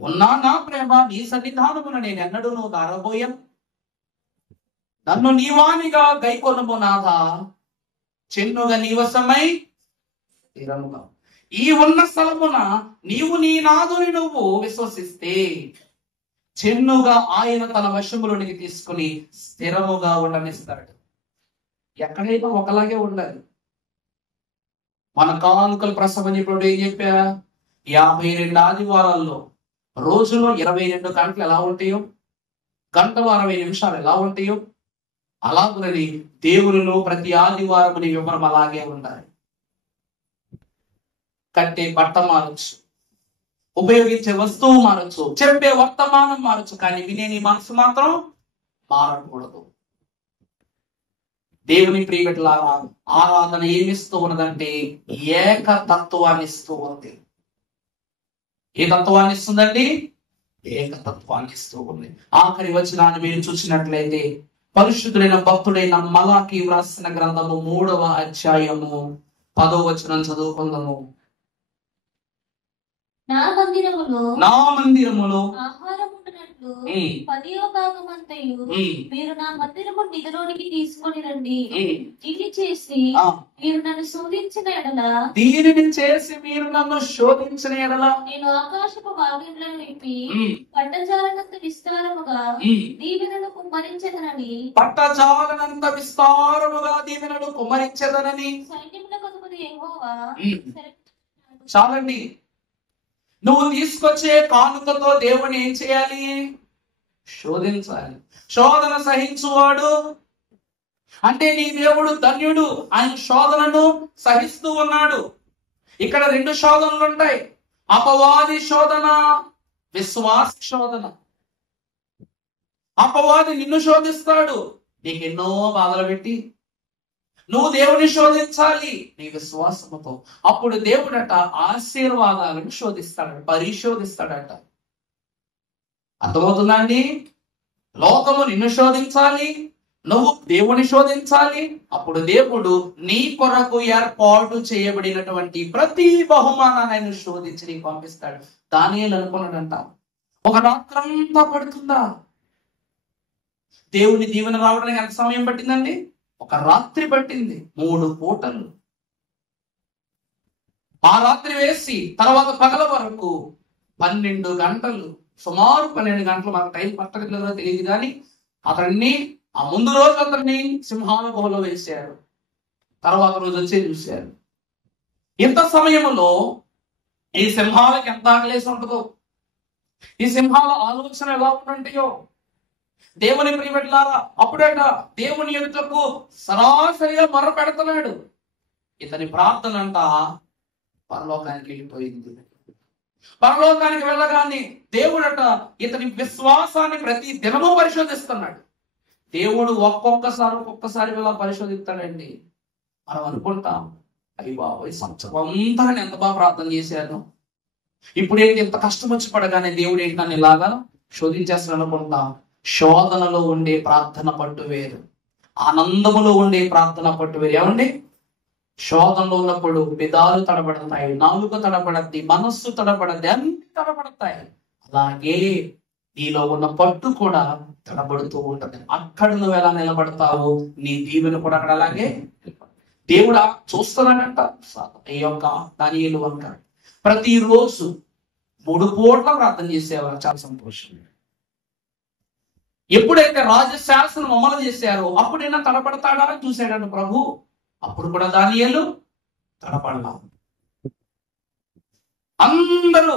ఉన్నా నా ప్రేమ నీ సన్నిధానమున నేనెన్నడు నువ్వు దారబోయాను. నన్ను నీవానిగా గైకొనుము నాథా, చెన్నుగా నీవసమై స్థిరముగా. ఈ ఉన్న స్థలమున నీవు నీ నాదుని నువ్వు విశ్వసిస్తే చెన్నుగా ఆయన తన వశములోనికి తీసుకుని స్థిరముగా ఉండనిస్తాడు. ఎక్కడైనా ఒకలాగే ఉండాలి. మన కానుకలు ప్రసవం చెప్పినప్పుడు ఏం చెప్పా? 52 ఆదివారాల్లో రోజులో 22 గంటలు ఎలా ఉంటాయో, గంటలు 60 నిమిషాలు ఎలా ఉంటాయో, అలాగునని దేవునిలో ప్రతి ఆదివారం నీ వివరం అలాగే ఉండాలి. కట్టే బట్ట మారచ్చు, ఉపయోగించే వస్తువు మారచ్చు, చెప్పే వర్తమానం మారచ్చు, కానీ వినే నీ మనసు మాత్రం మారకూడదు. దేవుని ప్రియబిడ్డలారా, ఆరాధన ఏమిస్తూ ఉన్నదంటే ఏకతత్వాన్ని ఇస్తూ ఉంది. ఏ తత్వాన్ని ఇస్తుందండి? ఏకతత్వాన్ని ఇస్తూ ఉంది. ఆఖరి వచనాన్ని మీరు చూసినట్లయితే పరిశుద్ధుడైన భక్తుడైన మలాకి వ్రాసిన గ్రంథము 3వ అధ్యాయము 10వ వచనం చదువుకుందాము. నా మందిరములో ఆహారం ఉంటున్నట్లు 10వ భాగమంతయు మీరు నా మందిరము నిధిలోనికి తీసుకొని రండి. ఇది చేసి మీరు నన్ను శోధించిన ఎడల, దీనిని చేసి మీరు నన్ను శోధించిన ఎడల నేను ఆకాశపు వాకిళ్లను విప్పి పట్టజాలనంత విస్తారముగా దీవెనలు కుమ్మరించదనని సైన్యములకు అధిపతి యెహోవా చాలండి. నువ్వు తీసుకొచ్చే కానుకతో దేవుని ఏం చేయాలి? శోధించాలి. శోధన సహించువాడు అంటే నీ దేవుడు ధన్యుడు. ఆయన శోధనను సహిస్తూ ఉన్నాడు. ఇక్కడ 2 శోధనలు ఉంటాయి. అపవాది శోధన, విశ్వాస శోధన. అపవాది నిన్ను శోధిస్తాడు, నీకు ఎన్నో బాధలు పెట్టి. నువ్వు దేవుని శోధించాలి నీ విశ్వాసముతో. అప్పుడు దేవుడట ఆశీర్వాదాలను శోధిస్తాడట, పరిశోధిస్తాడట. అర్థమవుతుందా అండి? లోకము నిన్ను శోధించాలి, నువ్వు దేవుని శోధించాలి. అప్పుడు దేవుడు నీ కొరకు ఏర్పాటు చేయబడినటువంటి ప్రతి బహుమానాన్ని శోధించి నీకు పంపిస్తాడు. దానియేలు అనుకున్నాడంట, ఒక రాత్రంతా పడుతుందా? దేవుని దీవెన రావడానికి ఎంత సమయం పట్టిందండి? ఒక రాత్రి పట్టింది, 3 పూటలు. ఆ రాత్రి వేసి తర్వాత పగల వరకు 12 గంటలు, సుమారు 12 గంటలు. మనకు టైం పట్టగలదో తెలియదు కానీ అతన్ని ఆ ముందు రోజు అతన్ని సింహాల గుహలో వేశారు. తర్వాత రోజు వచ్చి చూశారు. ఇంత సమయంలో ఈ సింహాలకి ఎంత ఆకలేసి ఉంటుందో, ఈ సింహాల ఆలోచన ఎలా ఉంటుంటాయో. దేవుని ప్రియబిడ్డలారా, అప్పుడేట దేవుని ఎదుటకు సరాసరిగా మొర పెడుతున్నాడు. ఇతని ప్రార్థన అంట పరలోకానికి వెళ్ళిపోయింది. పరలోకానికి వెళ్ళగానే దేవుడట ఇతని విశ్వాసాన్ని ప్రతి దినము పరిశోధిస్తున్నాడు. దేవుడు ఒక్కొక్కసారి ఇలా పరిశోధిస్తాడండి. మనం అనుకుంటాం, అయ్యి బాబోయ్ సంవత్సరం అంతా ఎంత బాగా ప్రార్థన చేశాను, ఇప్పుడేంటి ఇంత కష్టం వచ్చి పడగానే దేవుడు ఏంటి నన్ను ఇలాగా శోధించేస్తాను అనుకుంటాం. శోధనలో ఉండే ప్రార్థన పట్టు వేరు, ఆనందములో ఉండే ప్రార్థన పట్టు వేరు. ఏమండి? శోధనలో ఉన్నప్పుడు పెదాలు తడబడతాయి, నాలుక తడబడద్ది, మనస్సు తడబడద్ది, అన్ని తడబడతాయి. అలాగే నీలో ఉన్న పట్టు కూడా తడబడుతూ ఉంటది. అక్కడ నువ్వు ఎలా నిలబడతావు, నీ దీవెన కూడా అక్కడ అలాగే. దేవుడా చూస్తున్నాడంట ఈ యొక్క దానియేలు వంక. ప్రతిరోజు 3 పూట్ల ప్రార్థన చేసేవారు. చాలా సంతోషం. ఎప్పుడైతే రాజశాసనం అమలు చేశారో అప్పుడైనా తడపడతాడా అని చూశాడంట ప్రభు. అప్పుడు కూడా దానియేలు తడపడలా. అందరూ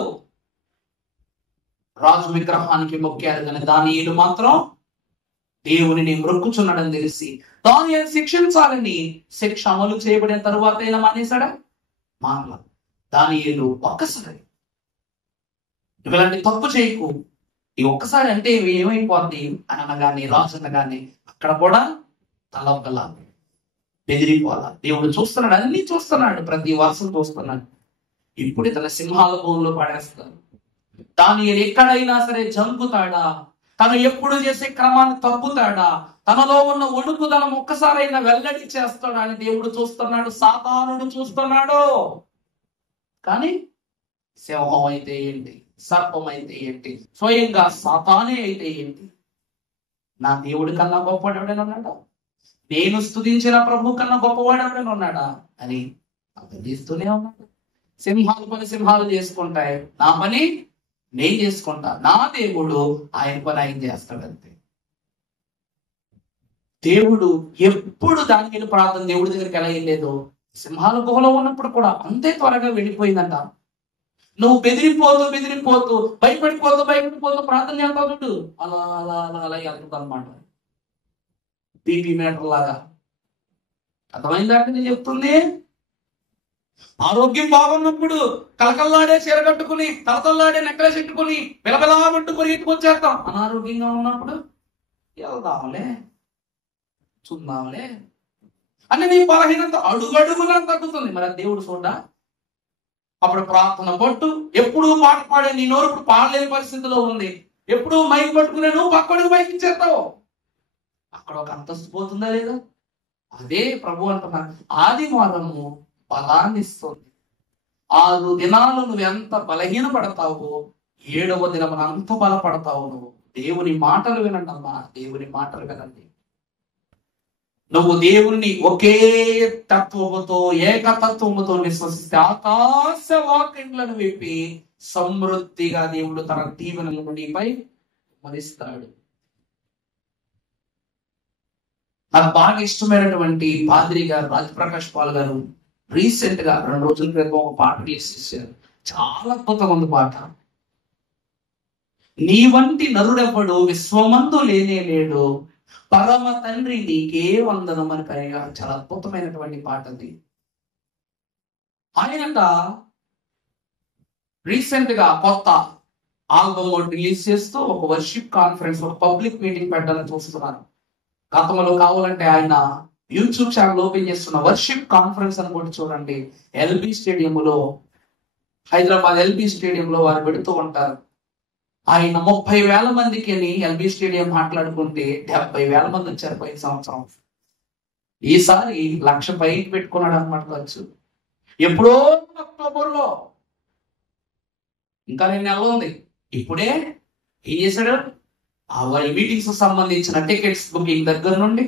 రాజు విగ్రహానికి మొక్కారు కానీ దానియేలు మాత్రం దేవునిని మొక్కుచున్నాడని తెలిసి దానియేలు శిక్షించాలని శిక్ష అమలు చేయబడిన తరువాత అయినా మానేశాడా? మానలా. దానియేలు ఒక్కసారి ఇలాంటి తప్పు చేయకు, ఈ ఒక్కసారి అంటే ఏమైపోద్ది అని అనగానే, రాజు అనగానే అక్కడ కూడా తలొక్కలా బెదిరిపోవాలా. దేవుడు చూస్తున్నాడు, అన్ని చూస్తున్నాడు, ప్రతి వర్షం చూస్తున్నాడు. ఇప్పుడు ఇతను సింహాల భూమిలో పడేస్తాడు. దానియేలు ఎక్కడైనా సరే జంపుతాడా? తను ఎప్పుడు చేసే క్రమాన్ని తప్పుతాడా? తనలో ఉన్న ఒడుకుదనం ఒక్కసారైనా వెల్లడి చేస్తాడా అని దేవుడు చూస్తున్నాడు, సాతానుడు చూస్తున్నాడు. కానీ సింహం అయితే ఏంటి, సర్పం అయితే ఏంటి, స్వయంగా సాతానే అయితే ఏంటి, నా దేవుడి కన్నా గొప్పవాడు ఎవడైనా ఉన్నాడా? నేను స్తుతించిన ప్రభు కన్నా గొప్పవాడు ఎవడైనా ఉన్నాడా అని అభిస్తూనే ఉన్నాడు. సింహాలు పని సింహాలు చేసుకుంటాయి, నా పని నేను చేసుకుంటా. నా దేవుడు ఆయన పని ఆయన చేస్తాడంతే. దేవుడు ఎప్పుడు దానికి ప్రార్థన దేవుడి దగ్గరికి ఎలా వెళ్ళేదో సింహాల గుహలో ఉన్నప్పుడు కూడా అంతే త్వరగా వెళ్ళిపోయిందంట. నువ్వు బెదిరిపోతూ భయపడిపోతూ ప్రార్థన చేస్తావు, అలా అలా అలా అలా వెళ్తుంది అనమాట. బీపీ మీటర్ లాగా. అర్థమైందంటే నేను చెప్తుంది. ఆరోగ్యం బాగున్నప్పుడు కలకల్లాడే చీర కట్టుకుని, తలతల్లాడే నెక్కలేసి పెట్టుకుని, పిలపిలామంటుకుని ఇంటికి వచ్చేస్తాం. అనారోగ్యంగా ఉన్నప్పుడు వెళ్దాంలే, చూద్దాంలే అని నీ బలహీనత అడుగడుగునా తగ్గుతుంది. మరి దేవుడు చూడా అప్పుడు ప్రార్థన పట్టు. ఎప్పుడు పాట పాడే నీ నోరు ఇప్పుడు పాడలేని పరిస్థితిలో ఉంది. ఎప్పుడు మైక్ పట్టుకునే నువ్వు పక్కడికి మైక్ ఇచ్చేస్తావు. అక్కడ ఒక అంతస్తు పోతుందా లేదా? అదే ప్రభు అంటున్నారు, ఆదివారము బలాన్ని ఇస్తుంది. 6 దినాలు నువ్వు ఎంత బలహీన పడతావో 7వ దినమున అంత బలపడతావు నువ్వు. దేవుని మాటలు వినండి అమ్మా, దేవుని మాటలు వినండి. నువ్వు దేవుణ్ణి ఒకే తత్వముతో ఏకతత్వముతో విశ్వసిస్తే ఆకాశ వాకిండ్లను విప్పి సమృద్ధిగా దేవుడు తన దీవెనలను నీపై మరిస్తాడు. నాకు బాగా ఇష్టమైనటువంటి పాద్రి గారు రాజప్రకాష్ పాల్ గారు రీసెంట్ గా 2 రోజుల క్రితం ఒక పాట రిలీజ్ చేశారు. చాలా అద్భుతంగా ఉంది పాట. నీ వంటి నరుడెవ్వడు విశ్వమందు లేనే లేడు, పరమ తండ్రి నీకే వందనం అని పైగా చాలా అద్భుతమైనటువంటి పాట అది. ఆయనట రీసెంట్ గా కొత్త ఆల్బమ్ రిలీజ్ చేస్తూ ఒక వర్షిప్ కాన్ఫరెన్స్, ఒక పబ్లిక్ మీటింగ్ పెట్టాలని చూస్తున్నారు. గతంలో కావాలంటే ఆయన యూట్యూబ్ ఛానల్ ఓపెన్ చేస్తున్న వర్షిప్ కాన్ఫరెన్స్ అని కూడా చూడండి. ఎల్బీ స్టేడియంలో, హైదరాబాద్ ఎల్బీ స్టేడియంలో వారు పెడుతూ ఉంటారు. ఆయన 30,000 మందికి అని ఎల్బీ స్టేడియం మాట్లాడుకుంటే 70,000 మంది వచ్చారు పోయిన సంవత్సరం. ఈసారి 1,00,000 పైకి పెట్టుకున్నాడు అనమాట ఖర్చు. ఎప్పుడో అక్టోబర్లో, ఇంకా 2 నెలలు ఉంది. ఇప్పుడే ఏం చేశాడు? ఆ వారి మీటింగ్స్ సంబంధించిన టికెట్స్ బుకింగ్ దగ్గర నుండి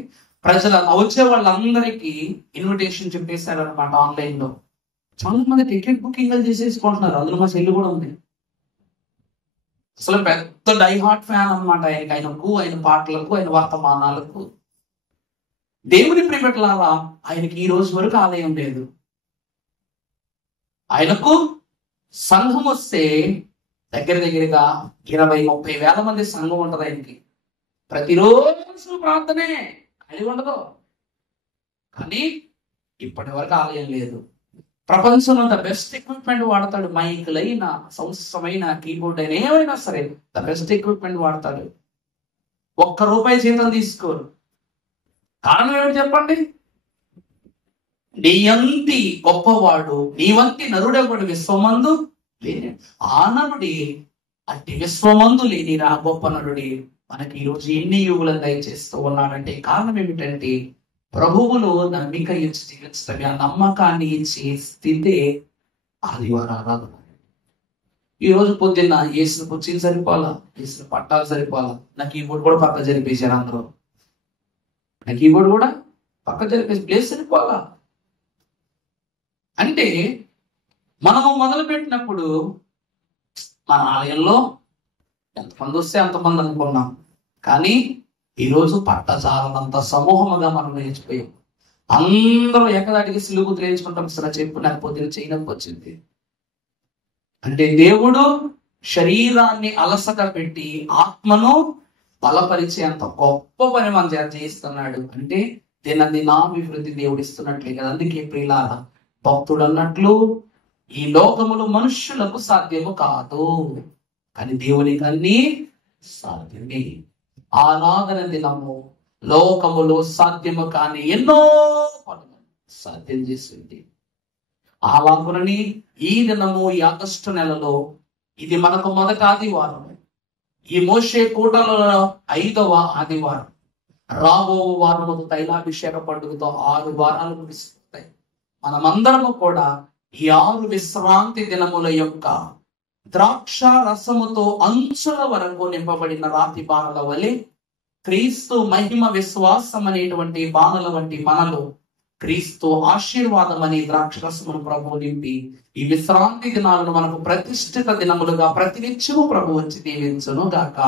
ప్రజలు వచ్చే వాళ్ళందరికీ ఇన్విటేషన్ చెప్పేశారు అనమాట. ఆన్లైన్ లో చాలా మంది టికెట్ బుకింగ్ చేసేసుకుంటున్నారు. అందులో మా చెల్లి కూడా ఉంది. అసలు పెద్ద డై హార్ట్ ఫ్యాన్ అనమాట ఆయనకి, ఆయన పాటలకు, ఆయన వర్తమానాలకు. దేవుని ప్రియబిడ్డలారా, ఆయనకి ఈ రోజు వరకు ఆలయం లేదు. ఆయనకు సంఘం వస్తే దగ్గరగా 20-30,000 మంది సంఘం ఉంటది ఆయనకి. ప్రతిరోజు ప్రార్థనే, అది ఉండదు. కానీ ఇప్పటి వరకు ఆలయం లేదు. ప్రపంచంలో ద బెస్ట్ ఎక్విప్మెంట్ వాడతాడు. మైకులైనా, సంవత్సరమైన కీబోర్డ్ అయినా, ఏమైనా సరే ద బెస్ట్ ఎక్విప్మెంట్ వాడతాడు. ₹1 జీతం తీసుకోరు. కారణం ఏమిటి చెప్పండి? నీ అంతి గొప్పవాడు, నీ వంటి నరుడెవడు విశ్వమందు లేని. ఆ నరుడి అట్టి విశ్వమందు లేని ఆ గొప్ప నరుడి మనకి ఈరోజు ఎన్ని యుగులను దయచేస్తూ ఉన్నాడంటే కారణం ఏమిటంటే ప్రభువులో నమ్మిక ఇచ్చి జీవించటమే. ఆ నమ్మకాన్ని ఇచ్చే స్థితే ఆదివారం ఆరాధన. ఈ రోజు పొద్దున్న ఏసిన కూర్చుని సరిపోవాలా, ఏసిన పట్టాలు సరిపోవాలా, నా కీబోర్డ్ కూడా పక్క జరిపేశారు అందరూ. నా కీబోర్డ్ కూడా పక్క జరిపేసి ప్లేస్ సరిపోవాలా అంటే మనము మొదలు పెట్టినప్పుడు మన ఆలయంలో ఎంతమంది వస్తే అంతమంది అనుకున్నాం. కానీ ఈరోజు పట్టచాలనంత సమూహముగా మనం నేర్చిపోయాం. అందరూ ఏకదాటికి సిలుగు నేర్చుకుంటాం. సరే చెప్పు, నాకు పొద్దున చేయడం వచ్చింది అంటే దేవుడు శరీరాన్ని అలసట పెట్టి ఆత్మను బలపరిచే అంత గొప్ప పని మన చేస్తున్నాడు. అంటే దినాభివృద్ధి దేవుడు ఇస్తున్నట్లే కదా. అందుకే ప్రియులారా, భక్తుడు అన్నట్లు ఈ లోకములు మనుష్యులకు సాధ్యము కాదు, కానీ దేవునికి అన్ని సాధ్యమే. ఆరాధన దినము లోకములో సాధ్యము కానీ ఎన్నో పనులు సాధ్యం చేసింది. అలాగునని ఈ దినము, ఈ ఆగస్టు నెలలో, ఇది మనకు మొదటి ఆదివారం. ఈ మోషే కూటలలో 5వ ఆదివారం. రాబో వారము తైలాభిషేక పండుగతో 6 వారాలు ముగిస్తాయి. మనమందరము కూడా ఈ 6 విశ్రాంతి దినముల యొక్క ద్రాక్ష రసముతో అంచుల వరకు నింపబడిన రాతి బాణల వలె క్రీస్తు మహిమ విశ్వాసం అనేటువంటి బాణల వంటి మనలో క్రీస్తు ఆశీర్వాదం అనే ద్రాక్ష రసమును ప్రభువు నింపి ఈ విశ్రాంతి దినాలను మనకు ప్రతిష్ఠిత దినములుగా ప్రతినిత్యము ప్రభు వచ్చి దీవించును గాక.